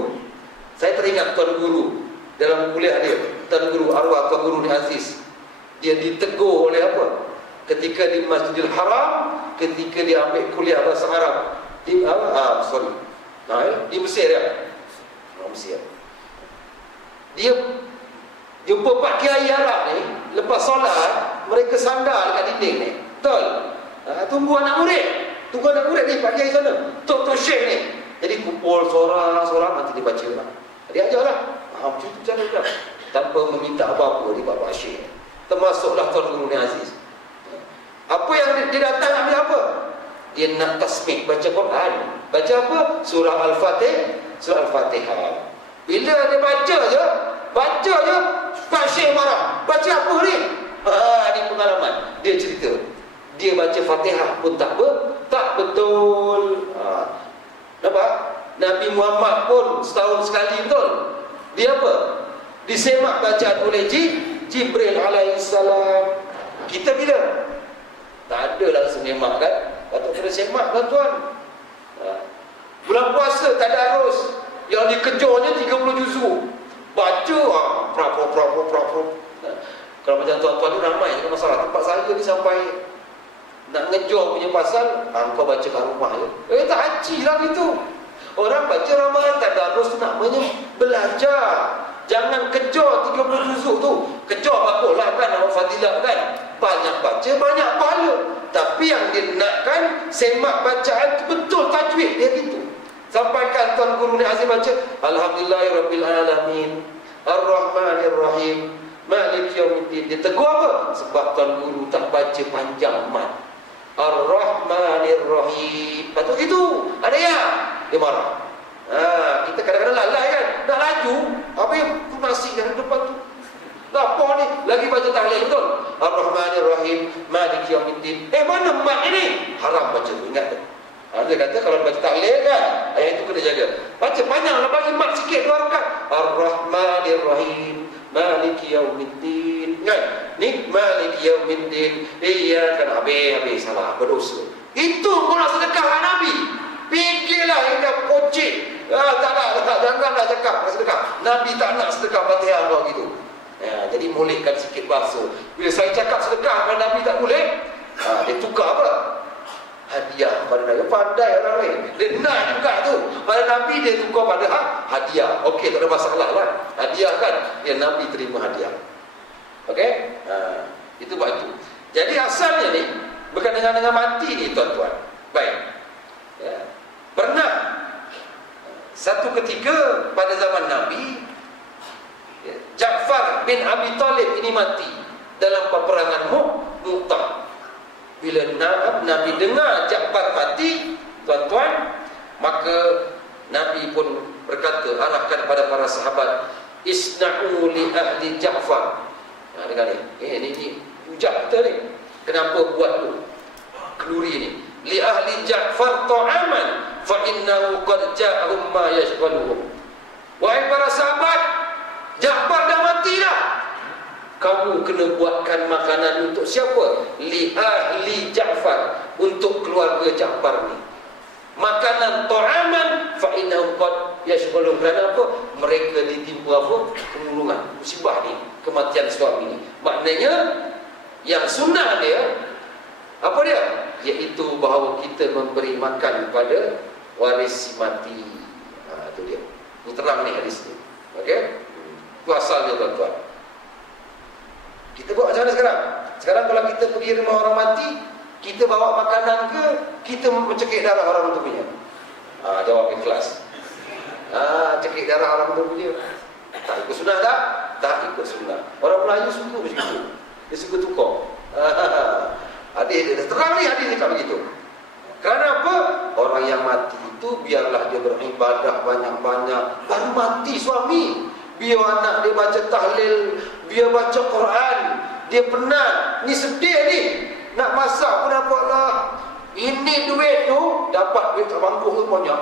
Saya teringat Tuan Guru dalam kuliah dia, Tuan Guru arwah Tuan Guru ni Aziz. Dia ditegur oleh apa? Ketika di Masjidil Haram, ketika dia ambil kuliah bahasa Arab di di Mesir ya. Mesir. Dia jumpa Pak Kiai Arab ni, lepas solat mereka sandar dekat dinding ni. Betul? Tunggu anak murid ni Pak Kiai sana. Tok Syekh ni. Jadi kumpul seorang-seorang, nanti dia baca lah. Dia ajarlah. Macam tu cara dah. Tanpa meminta apa-apa di Pak Syekh. Termasuklah Tuan Guru ni Aziz. Apa yang dia datang ambil apa? Dia nak tasmih baca Quran. Baca apa? Surah Al-Fatihah. Bila dia baca je, Pak Syekh marah. Baca apa ni? Ni pengalaman. Dia cerita. Dia baca Fatihah pun tak betul. Nampak? Nabi Muhammad pun setahun sekali, betul? Dia apa? Disemak bacaan oleh Jibril alaihissalam. Kita bila? Tak ada langsung semak kan? Patut kena semak tuan-tuan. Bulan puasa tadarus, yang dikejarnya 30 juzuk. Baca pra. Kalau macam tuan-tuan tu ramai kan masalah. Tempat saya ni sampai nak ngejar punya pasal, kau baca kat rumah je. Tak haji lah gitu. Orang baca Ramadan tadarus tu namanya belajar. Jangan kejar 30 juzuk tu. Kejar baguslah kan, nama fadilah kan. Banyak baca, banyak pahala. Tapi yang dia nakkan, semak bacaan tu betul tajwid dia gitu. Sampaikan Tuan Guru ni Azim baca Alhamdulillahirrabbilalamin Ar-Rahmanirrahim Malik Yawmiddin. Dia tegur apa? Sebab Tuan Guru tak baca panjang mat. Ar-Rahmanirrahim. Patut itu. Ada ya? Dia marah. Kita kadang-kadang lalai kan, nak laju. Apa yang nasi yang depan tu? Apa ni? Lagi baca tahlil betul. Ar-Rahmanirrahim Maliki Yawmiddin. Mana mat ini? Haram baca tu, ingat tu. Dia kata kalau baca tahlil kan, ayat itu kena jaga. Baca panjang lah, bagi mat sikit keluarkan. Ar-Rahmanirrahim Maliki Yawmiddin. Ingat? Ni Maliki Yawmiddin. Iya kan habis salah, berdosa. Itu mula sedekah Nabi. Fikirlah hingga pocik. Janganlah cakap sedekah. Nabi tak nak sedekah Fatihah kau gitu. Jadi molekkan sikit bahasa. Bila saya cakap sedekah kalau Nabi tak boleh, dia tukar apa? Hadiah pada Nabi. Pandai orang lain. Dia nak juga tu. Pada Nabi dia tukar pada hadiah. Okey, tak ada masalah lah. Hadiah kan, dia Nabi terima hadiah. Okey? Itu buat itu. Jadi asalnya ni bukan dengan mati ni tuan-tuan. Baik. Pernah satu ketika pada zaman Nabi, Ja'far bin Abi Talib ini mati dalam peperangan Mu'tah. Bila Nabi dengar Ja'far mati, tuan-tuan, maka Nabi pun berkata, arahkan pada para sahabat, isna'u li ahli Ja'far. Dengar ni, ini hujah kita ni. Kenapa buat tu keluri ni? Li ahli Ja'far ta'aman fa innahu qad ja'ahum ma yashghaluhum. Wahai para sahabat, Ja'far dah mati dah. Kamu kena buatkan makanan untuk siapa? Li ahli Ja'far, untuk keluarga Ja'far ni. Makanan ta'aman fa innahu qad yashghaluhum. Kerana apa? Mereka ditimpa apa? Kemurungan, musibah ni, kematian suami ni. Maknanya yang sunnah dia apa dia? Iaitu bahawa kita memberi makan kepada waris si mati. Itu dia. Ini terang ni hadis ni. Okey? Itu asalnya tuan-tuan. Kita buat macam mana sekarang? Sekarang kalau kita pergi rumah orang mati, kita bawa makanan ke kita mencekik darah orang tu punya? Jawab ikhlas. Cekik darah orang tu punya. Tak ikut sunnah tak? Tak ikut sunnah. Orang Melayu suka begitu. Dia suka tukar. Hadis dia terang ni, hadis dia tak begitu. Kerana apa? Orang yang mati itu biarlah dia beribadah banyak-banyak. Baru mati suami, biar anak dia baca tahlil, biar baca Quran. Dia penat, ni sedih ni. Nak masak pun dapatlah. Ini duit tu, dapat duit tak bangkuk tu banyak.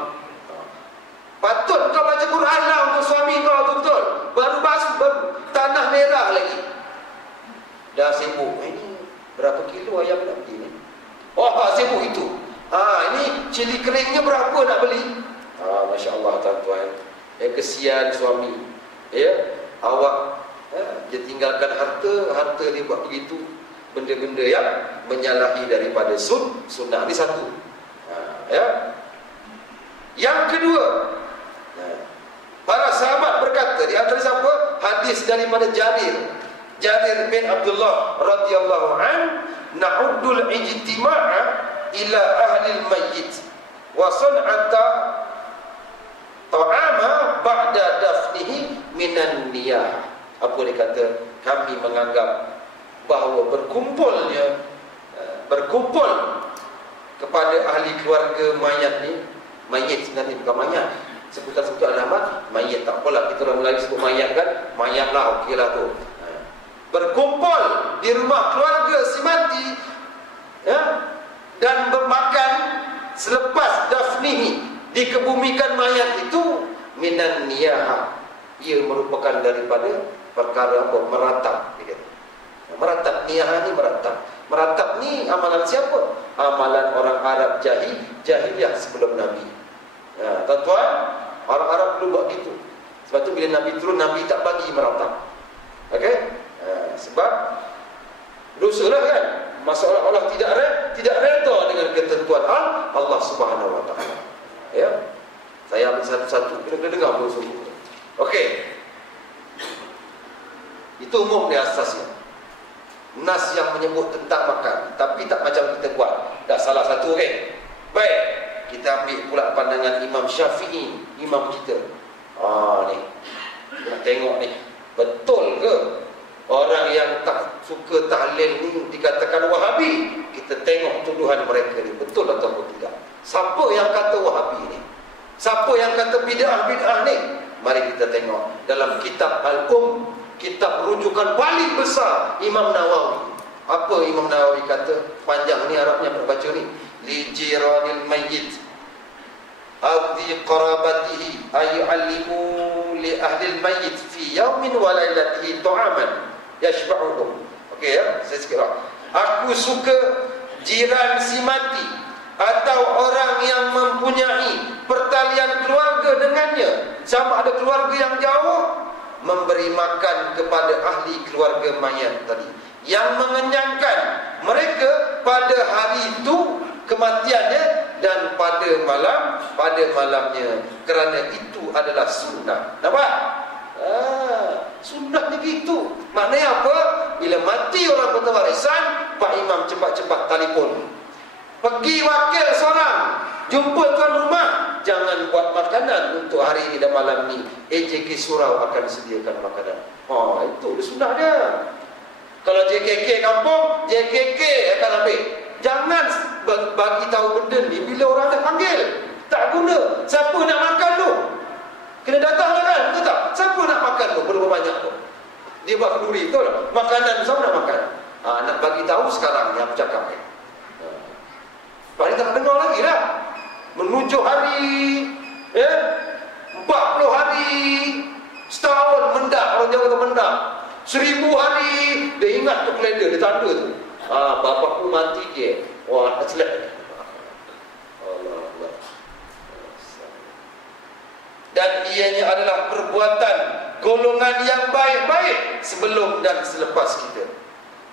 Patut kau baca Quran lah untuk suami kau tu, betul. Baru tanah merah lagi. Dah sibuk. Ini berapa kilo ayam nak beli ni? Sibuk itu. Ini cili keringnya berapa nak beli? Masya Allah tuan-tuan. Kesian suami. Awak dia tinggalkan harta dia buat begitu. Benda-benda yang menyalahi daripada sunnah. Ini satu. Yang kedua, para sahabat berkata, di antara siapa? Hadis daripada Jarir bin Abdullah radhiyallahu an, na'uddul ijtima'a ila ahli al-mayyit wa sun'ata ta'ama ba'da dafnihi minan niyah. Apa dia kata? Kami menganggap bahawa berkumpul kepada ahli keluarga mayat ni, mayit sebenarnya bukan mayat, sebutan alamat mayat, tak apalah kita orang Melayu sebut mayat kan, mayat lah, okeylah tu. Berkumpul di rumah keluarga si mati, dan bermakan selepas dafnihi, dikebumikan mayat itu, minan niyah, ia merupakan daripada perkara apa? Meratap, dia kata. Meratap, niyah ni meratap. Meratap ni amalan siapa? Amalan orang Arab jahiliyah sebelum Nabi. Tuan-tuan, orang Arab dulu buat gitu. Sebab tu bila Nabi turun, Nabi tak bagi meratap. Okey? Sebab dosa lah kan. Masalah Allah tidak reda dengan ketentuan Allah Subhanahu Wa Taala. Ya. Saya ambil satu-satu, kena dengar dulu semua. Okey. Itu umum dia asasnya. Nas yang menyebut tentang makan, tapi tak macam kita buat. Dah salah satu, okey. Baik, kita ambil pula pandangan Imam Syafi'i, imam kita. Ni. Kita nak tengok ni. Betul ke orang yang tak suka tahlil ni dikatakan Wahabi? Kita tengok tuduhan mereka ni betul atau tidak. Siapa yang kata Wahabi ni? Siapa yang kata bid'ah ni? Mari kita tengok dalam kitab kitab rujukan paling besar Imam Nawawi. Apa Imam Nawawi kata? Panjang ni Arabnya, baca ni. Li jiranil mayyit adhi qarabatihi ayu'allimu li ahlil mayyit fi yawmin wa lailatihi ta'aman yashba'uhum. Okey ya, saya sekiranya aku suka jiran si mati atau orang yang mempunyai pertalian keluarga dengannya, sama ada keluarga yang jauh, memberi makan kepada ahli keluarga mayat tadi, yang mengenyangkan mereka pada hari itu kematiannya dan pada malamnya, kerana itu adalah sunnah. Nampak? Sunnahnya gitu. Maknanya apa? Bila mati orang berwarisan, Pak Imam cepat-cepat telefon, pergi wakil seorang, jumpa tuan rumah, jangan buat makanan untuk hari ini dan malam ni, AJK surau akan sediakan makanan. Itu sunnah dia. Kalau JKK kampung, JKK akan ambil. Jangan bagi tahu benda ni bila orang dah panggil. Tak guna. Siapa nak makan tu? Kena datang lah kan? Betul tak? Siapa nak makan tu? Berapa banyak tu? Dia buat kenduri, betul tak? Makanan siapa nak makan? Nak bagi tahu sekarang yang bercakap ni. Paling tak dengar lagi lah. Menuju hari 40 hari, setahun mendak, orang Jawa kata mendak, 1000 hari, dia ingat tu kalender, dia tanda tu. Bapakku mati dia. Wah, selek. Allah. Dan ianya adalah perbuatan golongan yang baik-baik sebelum dan selepas kita.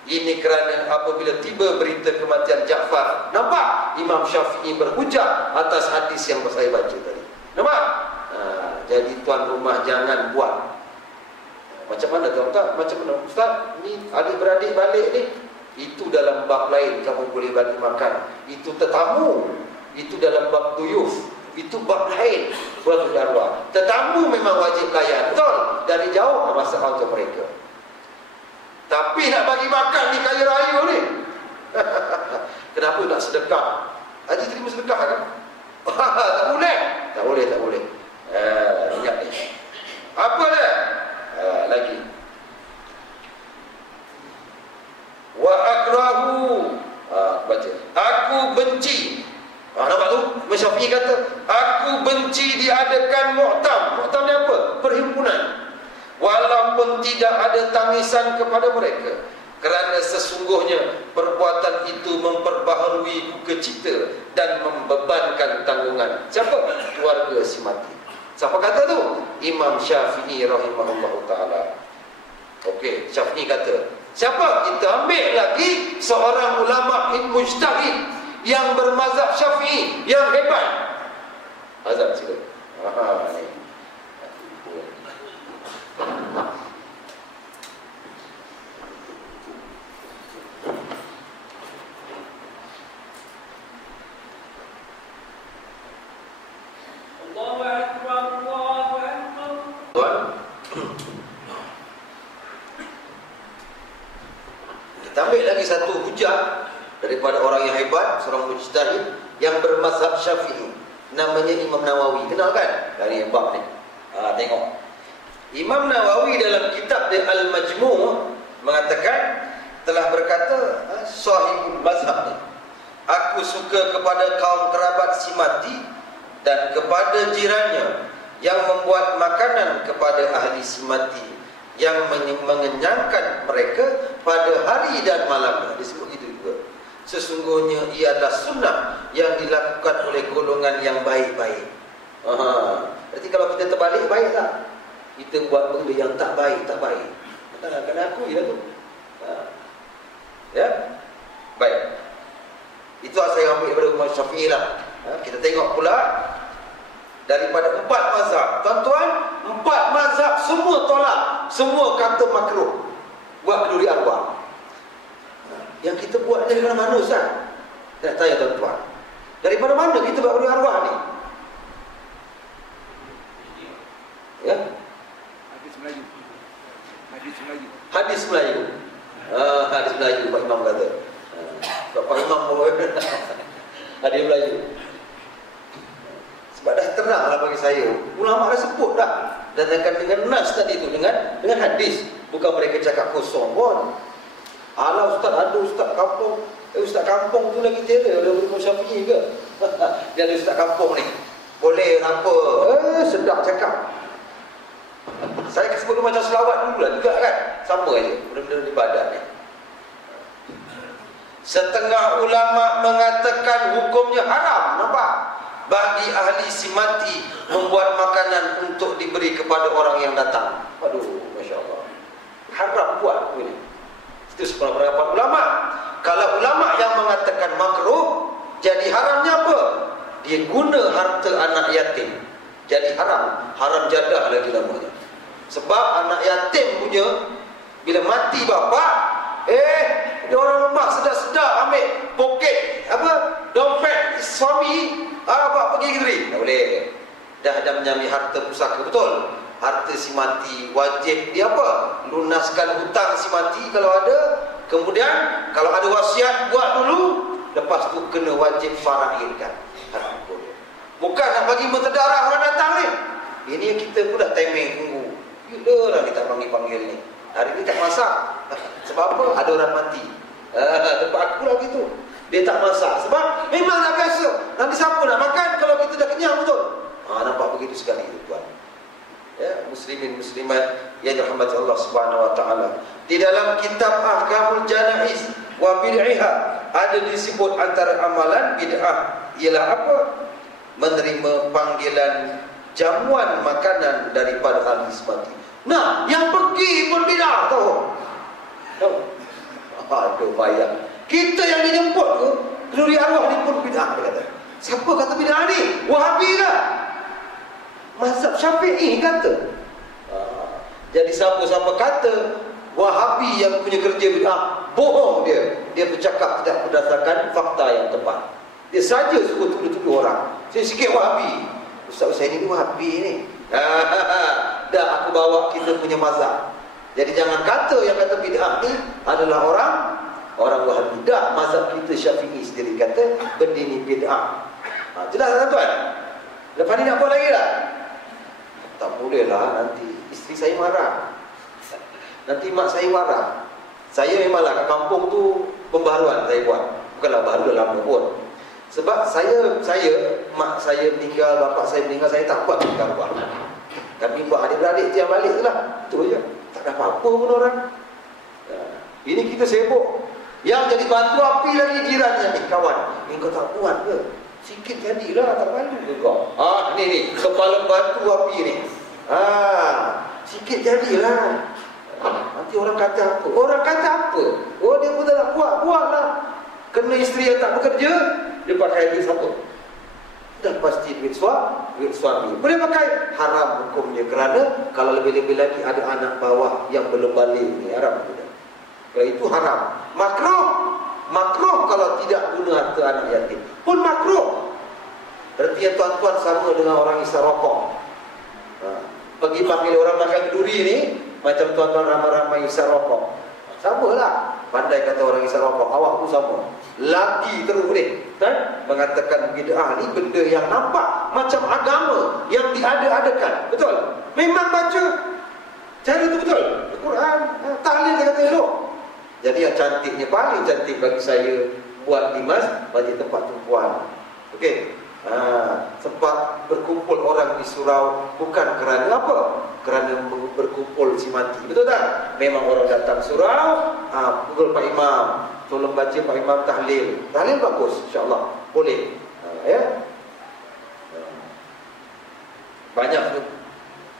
Ini kerana apabila tiba berita kematian Ja'far, nampak Imam Syafi'i berhujah atas hadis yang saya baca tadi. Nampak? Jadi tuan rumah jangan buat. Macam mana tuan-tuan? Macam mana Ustaz? Ni adik-beradik balik ni, itu dalam bab lain kamu boleh bagi makan. Itu tetamu. Itu dalam bab duyuf. Itu bab lain. Buat arwah. Tetamu memang wajib layan. Betul? Dari jauh masalah untuk mereka. Tapi nak bagi makan ni kaya raya ni. Kenapa tak sedekah? Haji terima sedekah kan? Tak boleh. Tak boleh. Ingat ni. Apa dia? Lagi. Wa akrahu. Baca. Aku benci. Nampak tu? Syafi'i kata, aku benci diadakan mu'tam. Mu'tam ni apa? Perhimpunan. Walaupun tidak ada tangisan kepada mereka, kerana sesungguhnya perbuatan itu memperbaharui buka cita dan membebankan tanggungan. Siapa? Keluarga si mati. Siapa kata tu? Imam Syafi'i rahimahullahu ta'ala. Okey, Syafi'i kata. Siapa? Kita ambil lagi seorang ulama mujtahid yang bermazhab Syafi'i yang hebat. Azab sila. Ni. Kita ambil lagi satu hujah daripada orang yang hebat, seorang mujtahid yang bermazhab Syafi'i, namanya Imam Nawawi. Kenal kan? Dari bab ni. Tengok. Imam Nawawi dalam kitab dia Al-Majmu' mengatakan, telah berkata sahibul mazhab ni, aku suka kepada kaum kerabat si mati dan kepada jirannya yang membuat makanan kepada ahli si mati yang mengenyangkan mereka pada hari dan malamnya. Disebut itu juga. Sesungguhnya ia adalah sunnah yang dilakukan oleh golongan yang baik-baik. Berarti kalau kita terbalik, baiklah. Kita buat benda yang tak baik. Kena aku je lah tu. Ya, baik. Itu saya ambil daripada Imam Syafi'i lah. Kita tengok pula daripada 4 mazhab. Tuan-tuan, 4 mazhab semua tolak, semua kata makruh buat kenduri arwah. Yang kita buat ni daripada mana Ustaz? Nak tanya tuan-tuan, daripada mana kita buat kenduri arwah ni? Ya, hadis Melayu. Hadis Melayu Pak Imam kata. Pak Imam hadis Melayu. Sebab dah teranglah bagi saya. Ulama dah sebut dah. Dan akan dengan nas tadi tu, dengan hadis. Bukan mereka cakap kosong pun. Alah ustaz, ada ustaz kampung. Ustaz kampung tu lagi terror dari Imam Syafi'i ke? Dia ada ustaz kampung ni. Boleh apa? Sedap cakap. Saya sebut macam selawat dulu lah juga kan. Sama aja benda-benda ibadat ni. Setengah ulama mengatakan hukumnya haram. Nampak? Bagi ahli si mati membuat makanan untuk diberi kepada orang yang datang. Aduh, Masya Allah. Haram buat ini. Itu sependapat ulama. Kalau ulama yang mengatakan makruh, jadi haramnya apa? Dia guna harta anak yatim. Jadi haram. Haram jadah lagi namanya. Sebab anak yatim punya, bila mati bapa, dia orang rumah sedap-sedap ambil poket dompet suami, bawa pergi kediri. Tak boleh. Dah menyamai harta pusaka, betul. Harta si mati wajib dia apa? Lunaskan hutang si mati kalau ada. Kemudian kalau ada wasiat buat dulu, lepas tu kena wajib faraidkan. Bukan nak bagi mentedarah orang datang ni. Ini yang kita pun dah timing tunggu. Yalah ni tak panggil ni. Hari ni tak masak. Sebab apa? Ada orang mati. Tempat aku lah gitu. Dia tak masak. Sebab memang dah biasa. Nanti siapa nak makan kalau kita dah kenyang, betul? Nampak begitu sekali tuan. Ya, muslimin muslimat yang dirahmati Allah Subhanahu wa taala. Di dalam kitab Ahkamul Janaiz wa bid'ah ada disebut antara amalan bid'ah ialah apa? Menerima panggilan jamuan makanan daripada ahli mati. Nah, yang pergi pun bid'ah tahu. Aduh bayang. Kita yang dijemput ke kenduri arwah ni pun bid'ah, dia kata. Siapa kata bid'ah ni? Wahabi dah. Mazhab Syafi'i kata. Jadi siapa-siapa kata Wahabi yang punya kerja bid'ah, bohong dia. Dia bercakap tidak berdasarkan fakta yang tepat. Dia saja suka tuduh-tuduh orang. Saya sikit Wahabi. Ustaz Husaini ni Wahabi ni. Dah aku bawa kita punya mazhab. Jadi jangan kata yang kata bid'ah ni adalah orang Wahabi. Dah, mazhab kita Syafi'i sendiri kata benda ni bid'ah. Jelas tak tuan? Lepas ni nak buat lagi tak? Tak boleh lah, nanti isteri saya marah. Nanti mak saya marah. Saya memanglah kat kampung tu pembaharuan saya buat. Bukanlah baru dah lama pun. Sebab mak saya meninggal, bapak saya meninggal, saya tak buat berubah. Tapi buat adik-beradik tu yang balik tu lah. Itu je. Tak ada apa-apa pun orang. Ini kita sibuk. Yang jadi bantu api lagi jirannya ni, kawan. Kau tak buat ke? Sikit jadilah, tak malu ke kau? Ni kepala batu api ni. Sikit jadilah. Nanti orang kata apa? Orang kata apa? Oh, dia pun tak nak buatlah. Kena isteri yang tak bekerja, dia pakai duit siapa? Dah pasti duit suami. Boleh pakai, haram hukumnya. Kerana kalau lebih-lebih lagi ada anak bawah yang belum balik ni, haram juga. Kalau itu haram. Makruh kalau tidak guna harta anak yatim pun makruh. Berarti yang tuan-tuan sama dengan orang isap rokok. Pergi panggil orang makan kenduri ni, macam tuan-tuan ramai-ramai isap rokok. Sama lah. Pandai kata orang isap rokok, awak pun sama. Lagi terus ni mengatakan bid'ah ni benda yang nampak macam agama yang diada-adakan. Betul? Memang baca cara tu betul. Al-Quran, tahlil dia kata elok. Jadi yang cantiknya, paling cantik bagi saya buat di masjid tempat tumpuan. Okey. Sempat berkumpul orang di surau bukan kerana apa? kerana berkumpul si mati. Betul tak? Memang orang datang surau, pukul Pak Imam, tolong baca Pak Imam tahlil. Tahlil bagus, insya-Allah. Boleh. Ya. Banyak tu.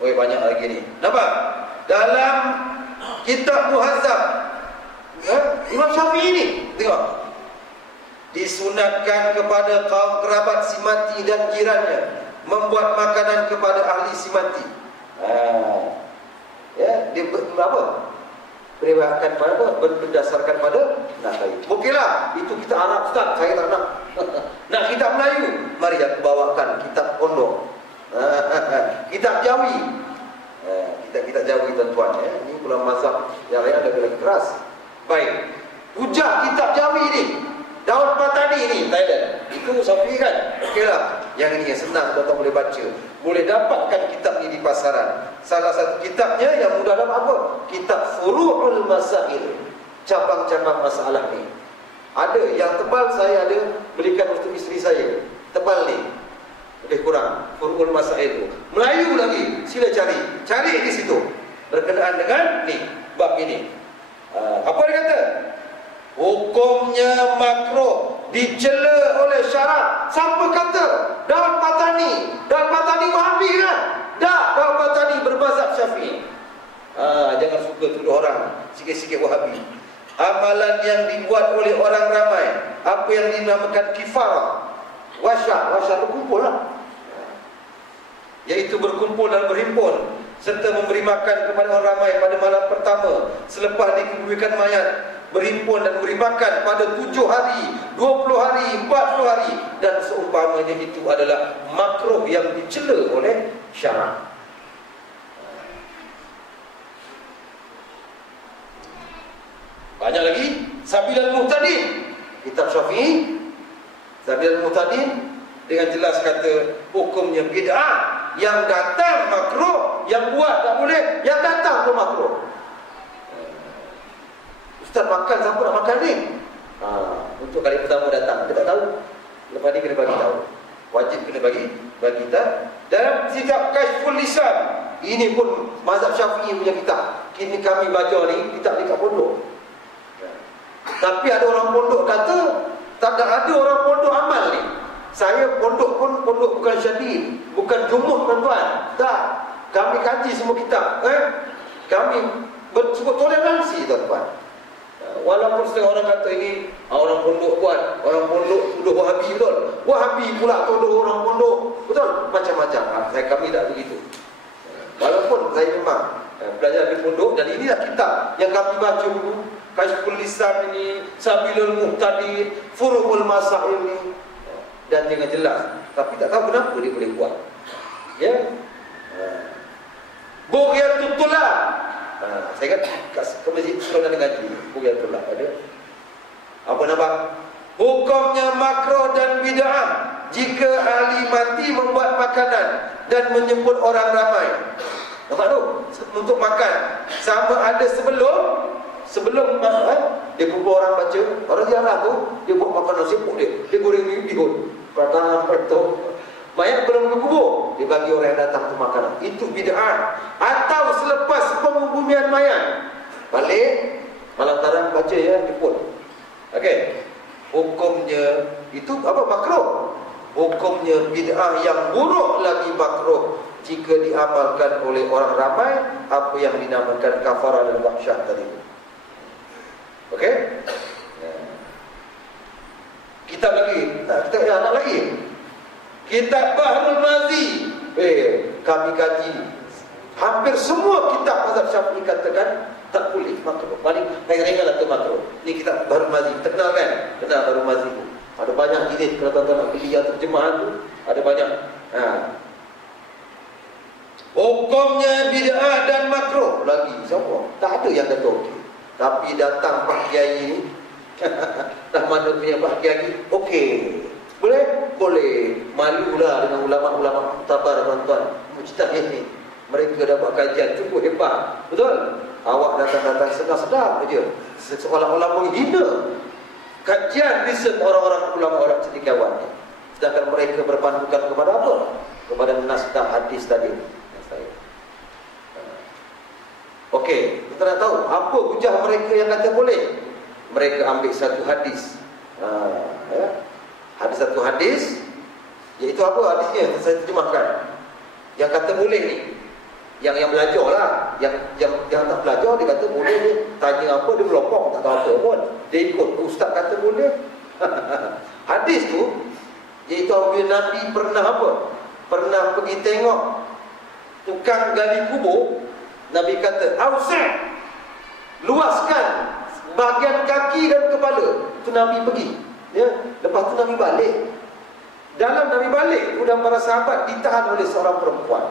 Banyak lagi ni. Nampak? Dalam kitab Muhazzab, Imam Syafi'i ni, tengok. Disunatkan kepada kaum kerabat si mati dan jirannya membuat makanan kepada ahli si mati. Dia apa? Beribahatkan pada apa? Berdasarkan pada nahai. Okeylah, itu kita Arab Ustaz, saya tak nak. Nak kitab Melayu, mari aku bawakan kitab pondok. Kitab Jawi. Kita Jawi tuan-tuan ya. Ini pula mazhab yang lain ada lagi keras. Baik. Hujah kitab Jawi ni. Daun Patani ni Thailand. Itu Syafi'i kan? Okeylah. Yang ini yang senang tuan-tuan boleh baca. Boleh dapatkan kitab ni di pasaran. Salah satu kitabnya yang mudah dalam apa? Kitab Furu'ul Masail. Cabang-cabang masalah ni. Ada yang tebal, saya ada belikan untuk isteri saya. Tebal ni. Lebih kurang Furu'ul Masail tu. Melayu lagi. Sila cari. Cari di situ. Berkenaan dengan ni, bab ini. Apa dia kata? Hukumnya makruh dicela oleh syarak. Siapa kata? Daun Patani. Daun Patani Wahabi kan? Tak, Daun Patani bermazhab Syafi'i. Jangan suka tuduh orang sikit-sikit Wahabi. Amalan yang dibuat oleh orang ramai, apa yang dinamakan kifarah, wasya berkumpul lah, iaitu berkumpul dan berhimpun serta memberi makan kepada orang ramai pada malam pertama selepas dikuburkan mayat, berhimpun dan beri makan pada 7 hari, 20 hari, 40 hari dan seumpamanya itu adalah makruh yang dicela oleh syarak. Banyak lagi. Sabilal Muhtadin, kitab Syafi'i. Sabilal Muhtadin dengan jelas kata hukumnya bid'ah. Yang datang makruh, yang buat tak boleh, yang datang pun makruh. Ustaz makan, siapa nak makan ni? Untuk kali pertama datang, kita tak tahu. Lepas ni kena bagi tahu. Wajib kena bagi tak. Dalam kitab Kashful Lisan, ini pun mazhab Syafi'i punya kitab. Kini kami baca ni kitab dekat pondok. Tapi ada orang pondok kata tak ada orang pondok amal ni. Saya pondok pun pondok bukan syadid, bukan jumuh tuan-tuan. Tak. Kami kaji semua kitab. Kami bersebut toleransi tuan-tuan. Walaupun setengah orang kata ini orang pondok buat, orang pondok tuduh Wahabi, betul? Wahabi pula tuduh orang pondok, betul? Macam-macam. Kami tak begitu. Walaupun saya memang belajar di pondok, dan inilah kitab yang kami baca dulu. Kashful Lisan ini, Sabilul Muhtadin, Furu'ul Masail ini, dan dengan jelas. Tapi tak tahu kenapa dia boleh buat. Ya. Bugyatul Tulab. Saya kat ke masjid sekolah ngaji. Bugyatul Tulab ada. Apa nampak? Hukumnya makruh dan bid'ah jika ahli mati membuat makanan dan menyebut orang ramai. Nampak tu? Untuk makan. Sama ada sebelum dia kumpul orang baca, orang ziarah tu, dia buat makanan sibuk dia goreng bihun, pertama tu mayat belum dikubur, dia bagi orang yang datang tu makanan. Itu bid'ah. Atau selepas pengubumian mayat, balik malam tarang baca ya, jemput. Okey. Hukumnya itu apa? Makruh. Hukumnya bid'ah yang buruk lagi makruh jika diamalkan oleh orang ramai, apa yang dinamakan kafarah dan wahsyah tadi. Okey? Kitab lagi. Kita nak lagi. Kitab Bahrul Mazi. Kami kaji. Hampir semua kitab mazhab Syafi'i katakan tak boleh makruh. Paling ringan-ringan atau makruh. Ni kitab Bahrul Mazi. Kita kenal kan? Kenal Bahrul Mazi tu. Ada banyak jenis kalau tuan-tuan nak beli yang terjemahan tu, ada banyak. Hukumnya bid'ah dan makruh lagi. Siapa? Tak ada yang kata okey. Tapi datang Pak Kiai dah mana punya Pak Kiai, okey. Boleh? Boleh. Malulah dengan ulama-ulama muktabar tuan-tuan. Mujtahid ni. Mereka dapat kajian cukup hebat. Betul? Awak datang-datang sedar-sedar saja. Seolah-olah menghina kajian riset orang-orang ulama-ulama cendekiawan ni. Sedangkan mereka berpandukan kepada apa? Kepada naskah hadis tadi. nak tahu apa hujah mereka yang kata boleh? Mereka ambil satu hadis. Ada satu hadis, iaitu apa hadisnya? Saya terjemahkan. Yang kata boleh ni, yang belajar lah, yang tak belajar dia kata boleh, dia tanya apa dia melopong tak tahu apa pun, dia ikut ustaz kata boleh. Hadis tu iaitu apabila Nabi pernah apa? Pernah pergi tengok tukang gali kubur, Nabi kata, "Ausah, luaskan bahagian kaki dan kepala." Tu Nabi pergi. Ya, lepas tu Nabi balik. Dalam Nabi balik, dan para sahabat ditahan oleh seorang perempuan.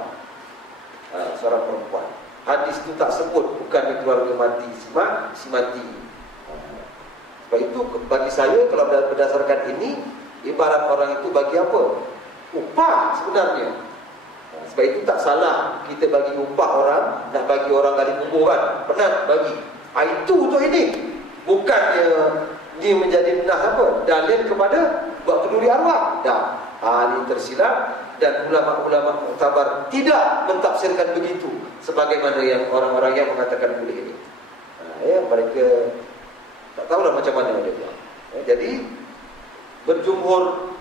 Seorang perempuan. Hadis tu tak sebut bukan di keluarga mati, si mati. Sebab itu bagi saya, kalau berdasarkan ini, ibarat orang itu bagi apa? Upah sebenarnya. Sebab itu tak salah kita bagi upah orang, nak bagi orang gali kubur kan, pernah bagi. Itu untuk ini. Bukan dia menjadi apa? Dalil kepada buat peduli arwah. Dah. Ini tersilap, dan ulama-ulama muktabar tidak mentafsirkan begitu sebagaimana yang orang-orang yang mengatakan boleh ini. Mereka tak tahulah macam mana dia buat. Jadi berjumhur,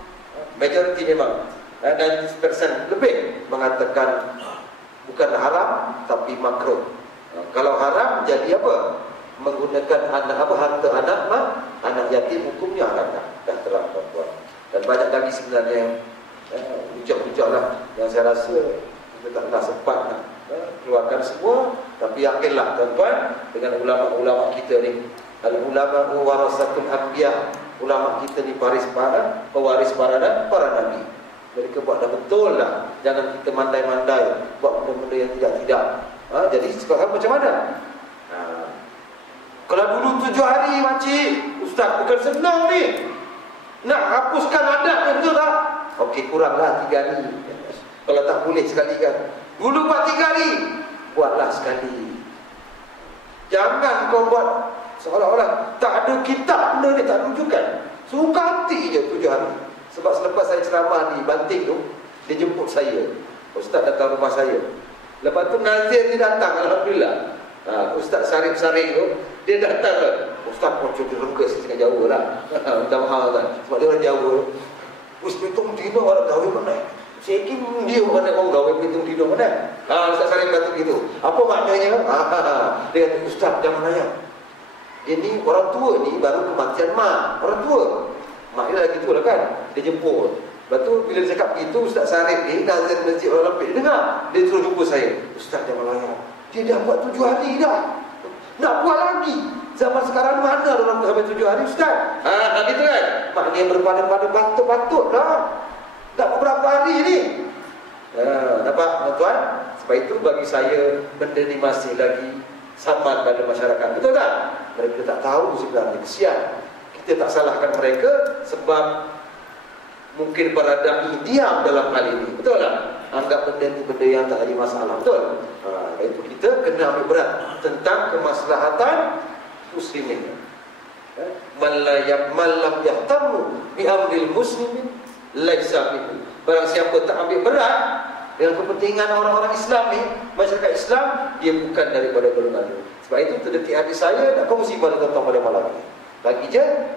majoriti memang 90% lebih mengatakan bukan haram tapi makruh. Kalau haram jadi apa? Menggunakan harta anak yatim, hukumnya haram dah terang tuan-tuan. Dan banyak lagi sebenarnya hujah-hujah lah yang saya rasa kita tak pernah sempat nak keluarkan semua. Tapi yakinlah tuan-tuan, dengan ulama-ulama kita ni, al-ulama warasatul anbiya, ulama kita ni pewaris para nabi. Mereka buat dah betul lah. Jangan kita mandai-mandai buat benda-benda yang tidak. Jadi sekarang macam mana? Kalau dulu 7 hari makcik, ustaz bukan senang ni. Nak hapuskan adatnya, betul tak? Okey, kuranglah 3 hari. Kalau tak boleh sekali kan. Dulu buat 3 hari, buatlah sekali. Jangan kau buat seolah-olah tak ada kitab benda ni, tak rujukan. Suka hati je 7 hari. Sebab selepas saya ceramah di Banting tu, dia jemput saya. Ustaz datang rumah saya. Lepas tu Nazir ni datang, alhamdulillah. Ustaz Sarif-Sarif tu, dia datang kan. Ustaz pun cuba rengga sikit jauh lah. Minta maaf kan. Sebab dia orang Jawa. Ustaz pitung dino orang gawe mana? Saya kira dia mana orang gawe pitung dino mana? Ustaz Sarif kata gitu. Apa maknanya? Dia kata, Ustaz jangan layak. Ini orang tua ni baru kematian mak. Orang tua. Mak dia lagi tua lah kan. Dia jemput. Lepas tu bila dia cakap begitu, Ustaz Sarif ni Nazir Masjid orang Lampik, dia dengar. Dia terus jumpa saya. Ustaz jangan layak. Dia dah buat 7 hari dah. Nak buat lagi. Zaman sekarang mana orang sampai 7 hari Ustaz? Gitu kan? Maknanya berpada-pada patut lah. Tak beberapa hari ni. Nampak tuan? Sebab itu bagi saya benda ni masih lagi samar pada masyarakat. Betul tak? Mereka tak tahu sebenarnya. Kesian. Kita tak salahkan mereka sebab mungkin para dai diam dalam hal ini. Betul tak? Anggap benda ni benda yang tak ada masalah. Betul? Itu kita kena ambil berat tentang kemaslahatan muslimin. Malam yahtamu bi amril muslimin laisa minhu. Barang siapa tak ambil berat dengan kepentingan orang-orang Islam ni, masyarakat Islam, dia bukan daripada golongan itu. Sebab itu terdetik hati saya nak kongsi pada tuan-tuan pada malam ini.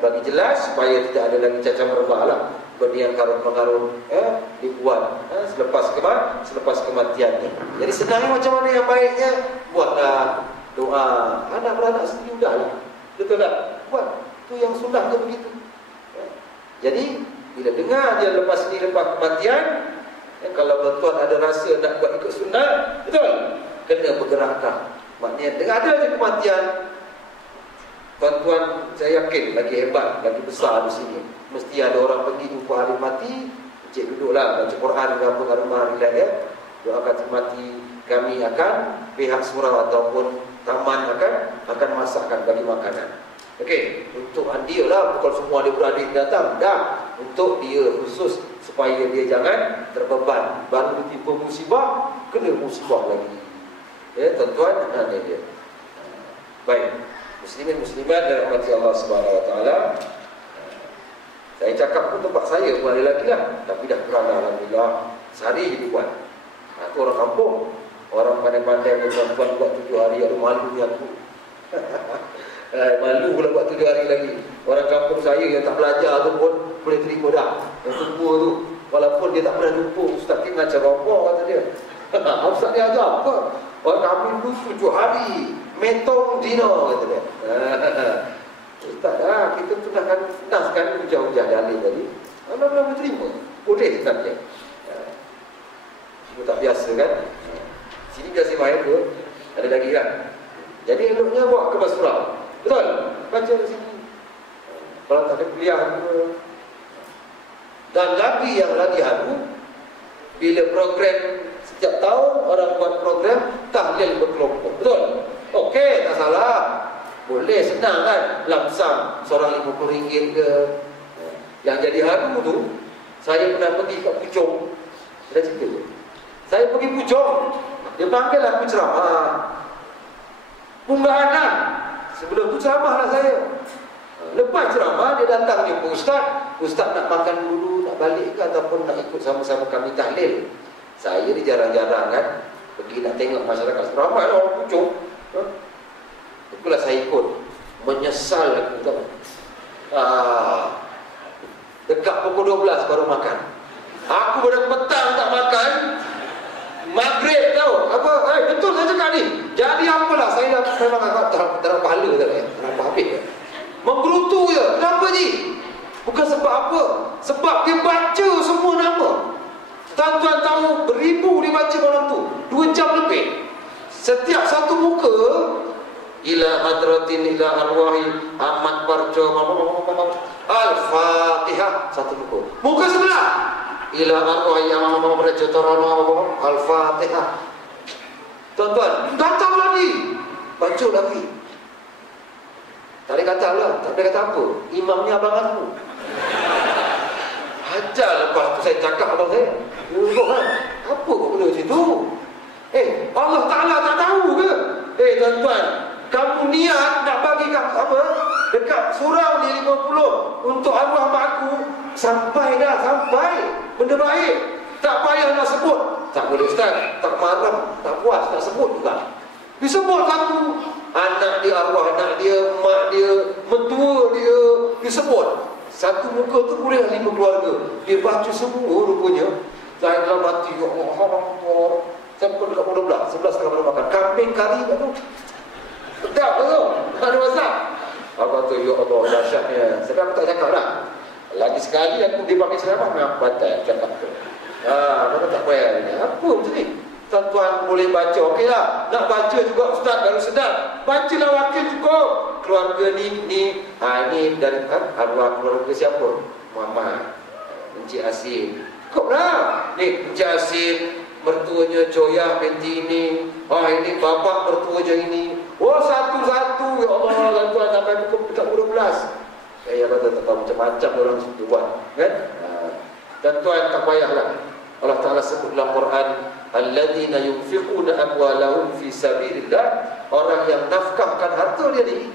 Bagi jelas supaya tidak ada lagi cacah merebah lah. Benda yang karun-pengarun dibuat selepas kematiannya. Jadi senangnya macam mana yang baiknya, buatlah doa. Anak beranak sendiri udahlah. Betul tak? Buat. Itu yang sunnah tu begitu. Jadi bila dengar dia lepas kematian, kalau tuan-tuan ada rasa nak buat ikut sunnah, betul? Kena bergerakkan. Maknanya dengar ada je kematian, tuan-tuan saya yakin lagi hebat, lagi besar di sini. Mesti ada orang pergi jumpa ahli mati, cik duduklah baca Quran ke apa kat rumah, relax ya. Doakan mati kami akan pihak surau ataupun taman akan masakkan bagi makanan. Okey, untuk dia lah, bukan semua dia beradik datang. Dah, untuk dia khusus supaya dia jangan terbeban. Baru ditimpa musibah, kena musibah lagi. Ya, tuan-tuan, dia. Baik. Muslimin muslimat dirahmati Allah Subhanahu wa taala. Saya cakap pun tempat saya pun ada lagi lah. Tapi dah kurang dah, alhamdulillah. Sehari je dia buat. Itu orang kampung. Orang pandai-pandai tuan-tuan buat 7 hari, ada malunya tu. Malu pula buat 7 hari lagi. Orang kampung saya yang tak belajar tu pun boleh terima dah. Yang semua tu, walaupun dia tak pernah jumpa Ustaz King ajar apa kata dia. Ustaz dia ajar apa? Orang kami dulu 7 hari metong dina kata dia. Ustaz kita tunahkan sekali hujah-hujah dalil tadi. Anda belum terima. Boleh tak dia? Semua tak biasa kan? Sini biasa main tu. Ada lagi kan? Jadi eloknya bawa ke Basrah. Betul? Baca di sini. Kalau tak ada kuliah dan lagi yang lagi haru, bila program setiap tahun orang buat program tahlil berkelompok. Betul? Okey, tak salah. Boleh, senang kan? Lamsam seorang RM50 ke. Yang jadi haru tu, saya pernah pergi kat Puchong. Ada cerita tu. Saya pergi Puchong. Dia panggil aku ceramah. Punggahanan. Sebelum tu ceramahlah saya. Lepas ceramah dia datang jumpa Ustaz. Ustaz nak makan dulu, nak balik ke ataupun nak ikut sama-sama kami tahlil. Saya ni jarang-jarang kan pergi nak tengok masyarakat ramai orang Puchong. Itulah saya ikut. Menyesal aku tahu. Dekat pukul 12 baru makan. Aku pada petang tak makan. Maghrib tahu apa? Betul saya cakap ni. Jadi apalah saya dah memang agak tak pahala tak ya. Tak habis. Menggerutu je. Kenapa ni? Bukan sebab apa? Sebab dia baca semua nama. Tuan-tuan tahu beribu dia baca malam tu. 2 jam lebih. Setiap satu muka ila hadratin ila arwahi Ahmad Barjo Al-Fatihah satu muka. Muka sebelah ila arwahi Ahmad Barjo Torono Al-Fatihah. Tuan-tuan, datang lagi. Baca lagi. Tak boleh kata lah, tak boleh kata apa. Imamnya abang aku. Hajar lepas tu saya cakap abang saya. Kan? Apa kau benda situ? Allah Ta'ala tak tahu ke? Tuan-tuan, kamu niat nak bagi apa? Dekat surau ni 50 untuk arwah mak aku. Sampai dah, sampai. Benda baik. Tak payah nak sebut. Tak boleh Ustaz, tak marah, tak puas, tak sebut juga. Disebut satu. Anak dia arwah, anak dia, mak dia, mentua dia, disebut. Satu muka tu boleh 5 keluarga. Dia baca semua rupanya. Saya dalam hati, ya Allah. Saya pukul dekat pukul 12, 11 kalau makan. Kambing kari kat tu. Sedap tu. Ada masak. Abang tu, ya Allah, dahsyatnya. Sebab aku tak cakap dah. Lagi sekali aku dipakai ceramah, memang batal cakap tu. Aku tak payah. Apa macam ni? Tuan-tuan boleh baca, okeylah. Nak baca juga Ustaz baru sedap. Bacalah wakil cukup. Keluarga ni ini dari arwah keluarga siapa? Mama, Encik Asin. Cukup lah. Ni Encik Asin, mertuanya Joyah binti ini. Ini bapak mertuanya ini. Satu-satu. Ya Allah, tuan sampai pukul 12. Saya kata tak tahu macam-macam orang situ buat. Kan? Dan tuan tak payahlah. Allah Ta'ala sebut dalam Quran, alladzina yunfiquna amwalahum fi sabilillah, orang yang nafkahkan harta dia ni,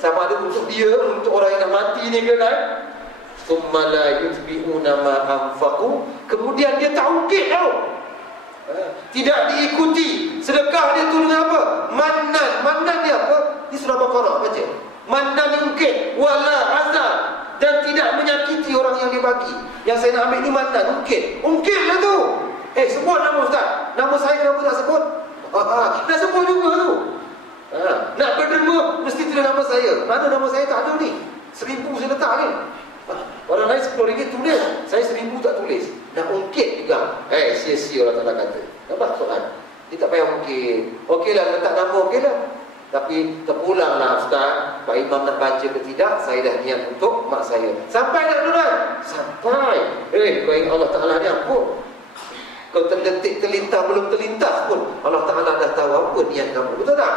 sama ada untuk dia, untuk orang yang nak mati ni kan, thumma la yutbi'una ma anfaqu, kemudian dia taukid tau, tidak diikuti sedekah dia tu dengan apa? Mannan dia apa? Di surah Baqarah baca, mannan ungkit wala azab, dan tidak menyakiti orang yang dibagi. Yang saya nak ambil ni mannan ungkit lah tu. Sebut nama Ustaz. Nama saya kenapa tak sebut? Nak sebut juga tu. Nak berderma mesti tulis nama saya. Mana nama saya tak ada ni. 1,000 saya letak ni. Orang lain RM10 tulis, saya 1,000 tak tulis. Nak ungkit juga. Sia-sia orang tak kata. Nampak soalan? Dia tak payah ungkit. Okeylah letak nama, okeylah. Tapi terpulanglah Ustaz, Pak Imam nak baca ke tidak, saya dah niat untuk mak saya. Sampai tak tuan? Sampai. Kau ingat Allah Ta'ala ni apa? Kau terdetik terlintas, belum terlintas pun Allah Ta'ala dah tahu apa niat kamu. Betul tak?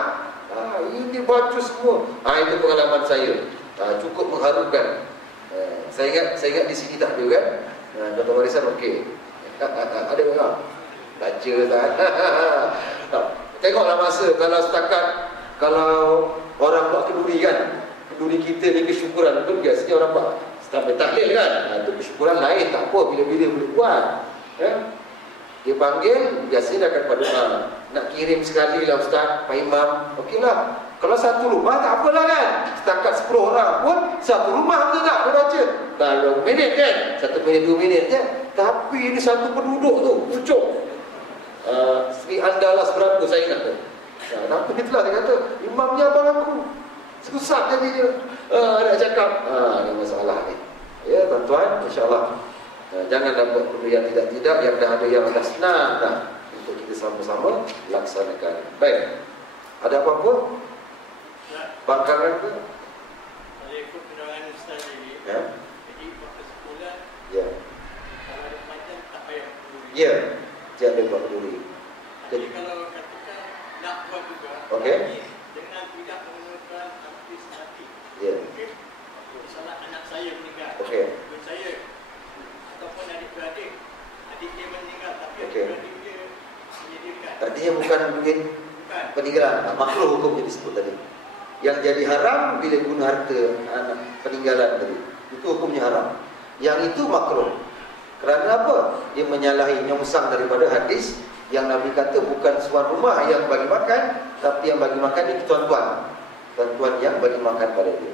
Ini baca semua. Itu pengalaman saya. Cukup mengharukan. Saya ingat di sini tak ada kan? Dr. Warisan okey. Ada orang baca tak? Tengoklah masa kalau setakat, kalau orang buat kenduri kan, kenduri kita ni kesyukuran tu biasanya orang buat sampai tahlil kan, itu kesyukuran lain, tak apa, bila-bila boleh buat. Dia panggil, biasanya dia akan berdoa, nak kirim sekali lah Ustaz, Pak Imam, okeylah, Kalau satu rumah tak apalah kan. Setakat 10 orang pun satu rumah tu tak dia baca. Kalau minit kan, 1 minit 2 minit je. Tapi ini satu penduduk tu, pucuk. Sri Andalas berapa saya ingat tu. Kenapa itulah dia kata, imamnya abang aku. Susah jadinya. Nak cakap. Ini masalah ni. Ya tuan-tuan, insya-Allah. Jangan buat benda yang tidak-tidak, yang dah ada yang dah senang dah. Untuk kita sama-sama laksanakan. Baik. Ada apa-apa? Bangkangan ke? Kalau ikut penerangan Ustaz ini, Ya. jadi buat kesimpulan, Ya. kalau ada macam tak payah peduli. Ya. Jangan buat peduli. Jadi kalau katakan nak buat juga, Okey. tapi dengan tidak menggunakan artis hati. Ya. Okey. Misalnya anak saya meninggal, Okey. bukan saya, ataupun adik-beradik, adik dia meninggal, tapi Okey. adik-beradik dia menyediakan. Artinya bukan mungkin Bukan. peninggalan. Makruh hukum yang disebut tadi. Yang jadi haram bila guna harta anak peninggalan tadi. Itu hukumnya haram. Yang itu makruh. Kerana apa? Dia menyalahi nyongsang daripada hadis yang Nabi kata bukan tuan rumah yang bagi makan, tapi yang bagi makan itu tuan-tuan. Tuan-tuan yang bagi makan pada dia.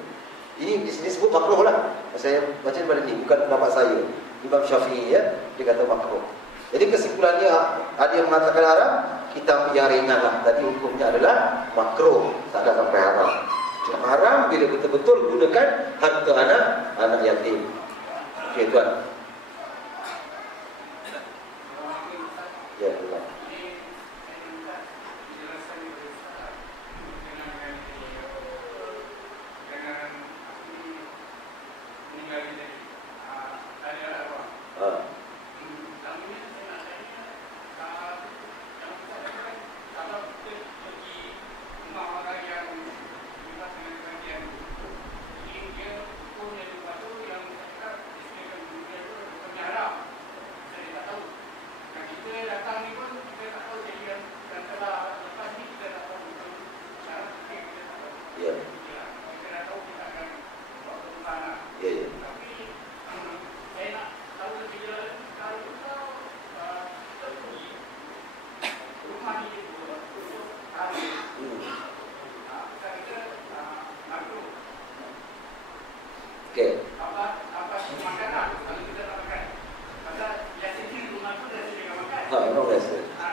Ini di sini sebut makruh lah. Saya baca daripada ni, bukan pendapat saya. Imam Syafi'i ya, dia kata makruh. Jadi kesimpulannya ada yang mengatakan haram, kita ambil yang ringan lah. Tadi hukumnya adalah makruh, tak ada sampai haram. Cuma haram bila betul-betul gunakan harta anak yatim. Okey tuan. Ya, tuan.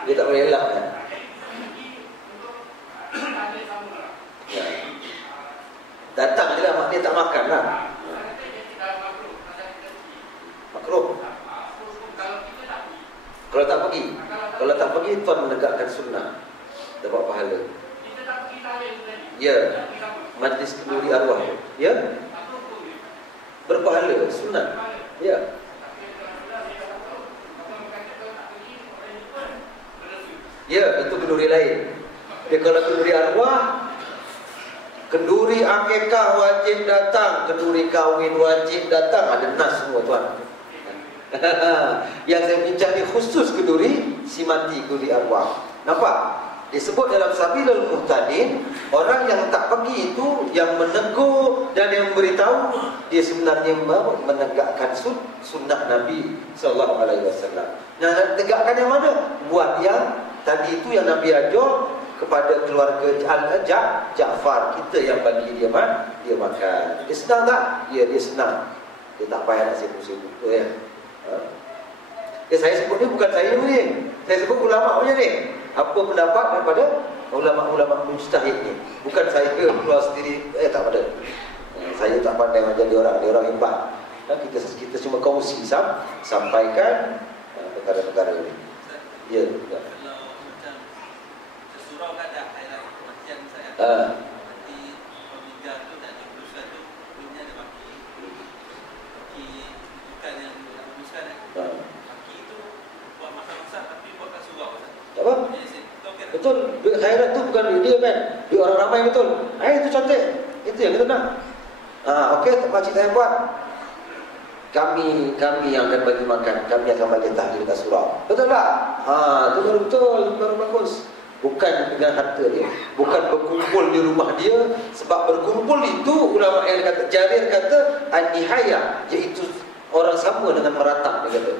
Dia tak boleh elak kan? Ya. Datang je lah, mak dia tak makan lah. Makruh. Kalau tak pergi, tuan menegakkan sunnah, dapat pahala. Ya, majlis kenduri arwah. Ya, berpahala, sunnah. Ya. Ya, itu kenduri lain. Dia kalau kenduri arwah, kenduri akikah wajib datang, kenduri kahwin wajib datang. Ada nas semua tuan. Yang saya bincang ni khusus kenduri si mati, kenduri arwah. Nampak? Disebut dalam Sabilul Muhtadin, orang yang tak pergi itu yang menegur dan yang memberitahu, dia sebenarnya menegakkan sunnah Nabi SAW. Nah, tegakkan yang mana? Buat yang tadi itu yang Nabi ajar kepada keluarga Ja'far, kita yang bagi dia makan. Dia senang tak? Ya, dia senang. Dia tak payah nak sibuk-sibuk tu ya. Saya sebut ni bukan saya ni. Saya sebut ulama punya ni. Apa pendapat daripada ulama-ulama mujtahid ni? Bukan saya keluar sendiri, tak ada. Saya tak pandai macam dia orang hebat. Kita cuma kongsi sampaikan perkara-perkara ini. Ya, juga. Surau kan ada highlight kematian saya. Nanti pembicara tu dan jemputkan tu punya ada baki. Baki bukan yang nak luruskan baki itu buat masa-masa tapi buat kat surau. Tak apa? Betul. Duit khairat tu bukan duit dia kan. Duit orang ramai betul. Itu cantik. Itu yang kita nak. Okey, makcik saya buat. Kami yang akan bagi makan. Kami akan bagi tahlil kat surau. Betul tak? Itu baru betul, baru bagus. Bukan dengan harta dia, bukan berkumpul di rumah dia. Sebab berkumpul itu ulama yang kata, Jarir kata an-nihayah, iaitu orang sama dengan meratap, dia kata.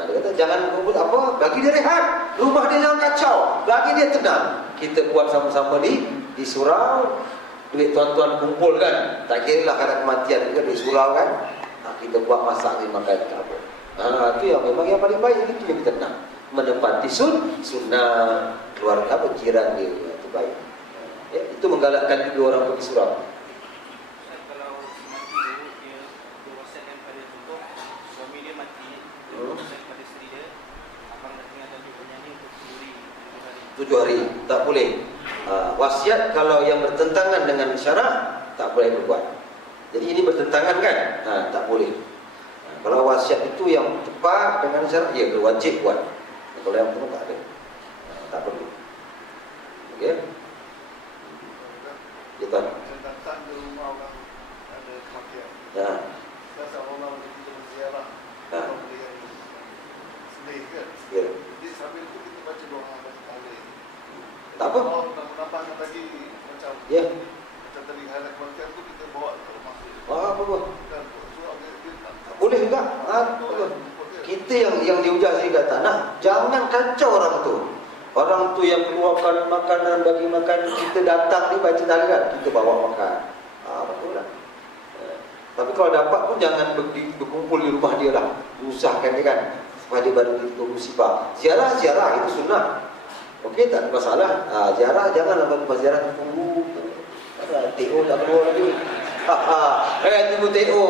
Dia kata jangan berkumpul apa, bagi dia rehat. Rumah dia jangan kacau, bagi dia tenang. Kita buat sama-sama di di surau, duit tuan-tuan kumpul kan, tak kira lah kadang kematian juga di surau kan. Kita buat masak dia makan tak apa. Itu yang memang yang paling baik, itu yang kita nak menepati sunnah keluarga apa jiran dia, itu baik. Ya, itu menggalakkan juga orang pergi surau. Kalau mati dia diwasiatkan pada contoh suami dia mati, wasiat pada isteri dia, abang dah tinggal baju penyanyi untuk 7 hari. 7 hari tak boleh. Wasiat kalau yang bertentangan dengan syarak tak boleh berbuat. Jadi ini bertentangan kan? Tak boleh. Kalau wasiat itu yang tepat dengan syarak, ya wajib buat. Kalau yang penuh tak ada, tak perlu. Okey. Ya tuan. Datang ke rumah orang ada kematian. Ya. Biasa orang kita berziarah. Ha. Sedih kan? Ya. Jadi sambil itu kita baca doa balik. Tak apa. Kalau nampak tadi macam Ya. macam tadi hari kematian tu kita bawa ke rumah dia. Apa? Kan surau dia tak Boleh juga. Boleh. Kita yang diujar sini kata, nak jangan kacau orang tu. Orang tu yang keluarkan makanan bagi makan, kita datang ni baca talian, kita bawa makan. Betul lah. Tapi kalau dapat pun jangan berkumpul di rumah dia lah. Usahkan dia kan, supaya dia baru musibah. Ziarah itu sunnah. Okey, tak ada masalah. Ziarah janganlah bagi ziarah tunggu. TO tak keluar lagi. Tunggu TO.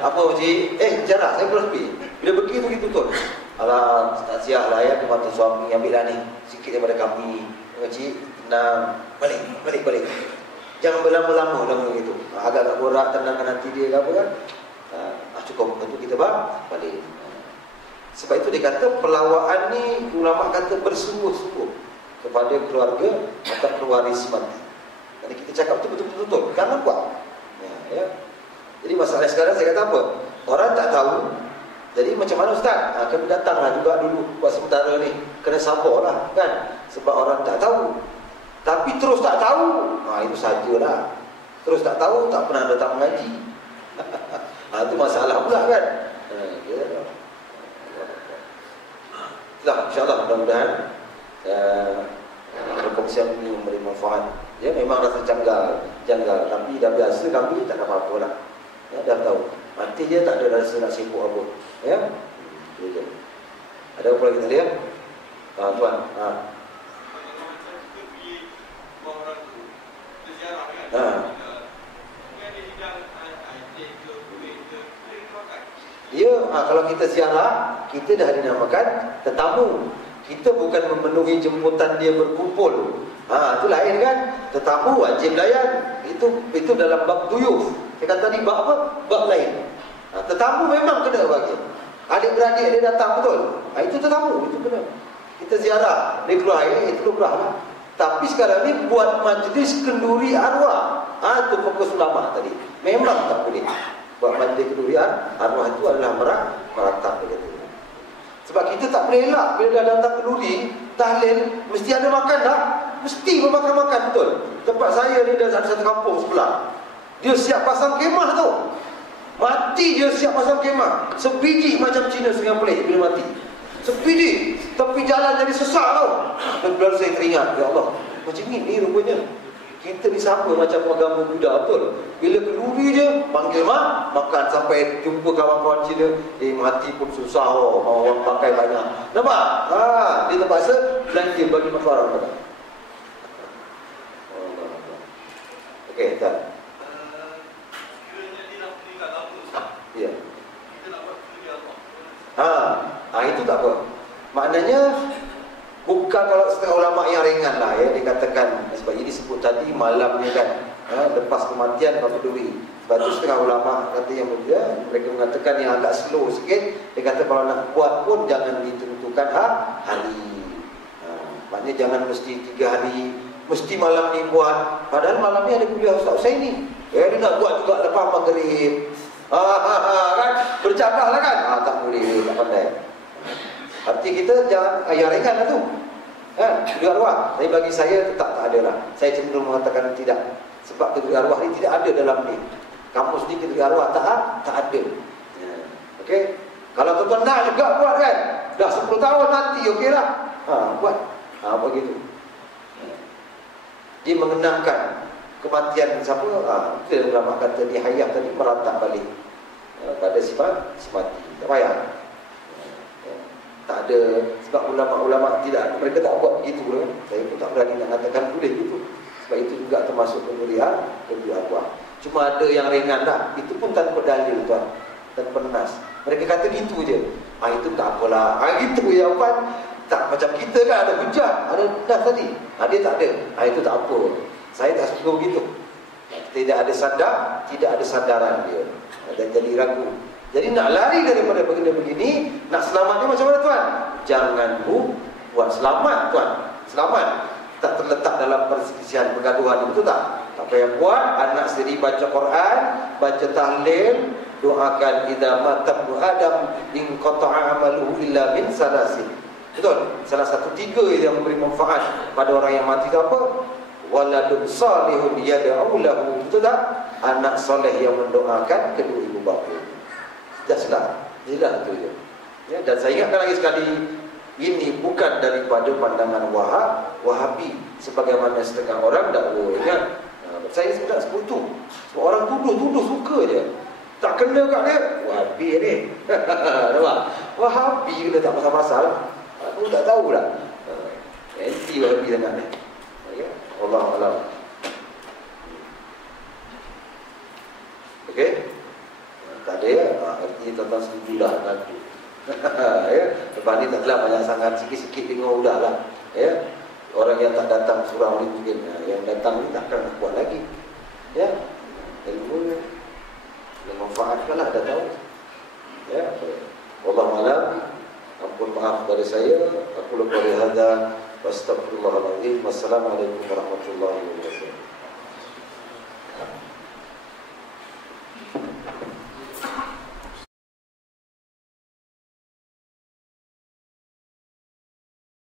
Apa cik? Ziarah saya belum pergi. Bila begitu tu. Alah, tak siap lah ya, kematian suami, ambillah ni sikit daripada kami. Cik, tenang, balik. Jangan berlama-lama dalam begitu. Agak-agak borak, tenangkan hati dia ke apa kan. Cukup, tentu kita balik. Sebab itu dia kata pelawaan ni, ulama kata bersungguh-sungguh kepada keluarga atau pewaris mati. Jadi kita cakap tu betul-betul, jangan buat. Ya. Jadi masalah sekarang saya kata apa? Orang tak tahu. Jadi macam mana Ustaz? Kami datanglah juga dulu buat sementara ni. Kena sabarlah kan. Sebab orang tak tahu. Tapi terus tak tahu, itu sajalah. Terus tak tahu, tak pernah datang mengaji. Itu masalah pula kan. InsyaAllah mudah-mudahan perkongsian ini memberi manfaat. Ya, memang rasa janggal. Tapi dah biasa kami tak ada apa-apa lah. Ya, dah tahu. Mati je tak ada rasa nak sibuk apa. Ya. Itu je. Ada apa lagi tadi ya? Tuan. Ya, kalau kita ziarah, kita dah dinamakan tetamu. Kita bukan memenuhi jemputan dia berkumpul. Itu lain kan? Tetamu wajib layan. Itu dalam bab duyuf. Saya kata tadi bab apa? Bab lain. Tetamu memang kena bagi. Adik-beradik dia datang betul. Itu tetamu, itu kena. Kita ziarah, dia keluar air, itu keluarlah. Tapi sekarang ni buat majlis kenduri arwah. Itu fokus ulama tadi. Memang tak boleh. Buat majlis kenduri arwah itu adalah meratap dia kata. Sebab kita tak boleh elak bila dah datang kenduri, tahlil, mesti ada makan dah. Mesti bermakan-makan betul. Tempat saya ni dah ada satu kampung sebelah. Dia siap pasang kemah tu. Mati dia siap pasang kemah. Sebiji macam Cina setengah pelik bila mati. Sebiji. Tepi jalan jadi sesak tau. Dan baru saya teringat, ya Allah, macam ni rupanya. Kita ni sama macam agama Buddha betul. Bila kenduri je, panggil makan sampai jumpa kawan-kawan Cina. Mati pun susah orang pakai banyak. Nampak? Dia terpaksa belanja bagi makan orang makan. Okey, tak. Ya. Itu tak apa. Maknanya bukan kalau setengah ulama yang ringan lah ya dikatakan. Sebab ini disebut tadi malamnya kan. Lepas kematian baru kenduri. Sebab itu setengah ulama kata yang berbeza, mereka mengatakan yang agak slow sikit. Dia kata kalau nak buat pun jangan ditentukan hari. Maknanya jangan mesti 3 hari, mesti malam ni buat. Padahal malam ni ada kuliah Ustaz Husain ni. Dia nak buat juga lepas maghrib. Kan? Berjadah lah kan? Tak boleh, tak pandai. Arti kita jangan yang ringan lah tu. Kedua arwah. Tapi bagi saya tak ada lah. Saya cenderung mengatakan tidak. Sebab kedua arwah ni tidak ada dalam ni. Kamus ni kedua arwah tak ada. Okey. Kalau tuan-tuan nak juga buat kan. Dah 10 tahun nanti okey lah. Buat. Begitu. dia mengenangkan kematian siapa? Itu ulama kata dia hayat tadi meratap balik pada si mati. Tak payah. Tak ada, sebab ulama-ulama tidak, mereka tak buat begitu kan. Saya pun tak berani nak katakan boleh gitu. Sebab itu juga termasuk pemberian buah. Cuma ada yang ringan dah. Itu pun tanpa dalil tuan, tanpa nas. Mereka kata gitu je. Itu tak apalah. Itu jawapan. Tak macam kita kan, ada hujah, ada nas tadi. Dia tak ada. Itu tak apa. Saya tak suka begitu. Tidak ada sadar, tidak ada sadaran dia. Dan jadi ragu. Jadi nak lari daripada benda begini, nak selamat ni macam mana tuan? Jangan buat selamat tuan. Selamat tak terletak dalam perselisihan pergaduhan, betul tak? Tak payah buat, anak sendiri baca Quran, baca tahlil, doakan idza mata Adam in qata'a amaluhu illa min salasin. Betul? Salah satu 3 yang memberi manfaat pada orang yang mati itu apa? Waladun salihun yad'u lahu. Betul tak? Anak soleh yang mendoakan kedua ibu bapa. Jelaslah tu je. Ya, dan saya ingatkan lagi sekali, ini bukan daripada pandangan Wahabi sebagaimana setengah orang dakwa. Ingat, saya sudah sekutu. Sebab orang tuduh suka je. Tak kena kat dia, Wahabi ni. Nampak? Wahabi kena tak pasal-pasal. Aku tak tahulah. Anti Wahabi sangat ni. Ya, Allah alam. Okey? Tak ada ya, artinya tentang sebulah nanti. Ya, lepas ni taklah banyak sangat, sikit-sikit dengar udah lah. Ya, orang yang tak datang surau ni mungkin, yang datang ni takkan buat lagi. Ya, ilmu memanfaatkanlah, dah tahu. Ya, Allah malam. Ampun maaf dari saya. Aku lupa lihada. Wassalamualaikum warahmatullahi wabarakatuh.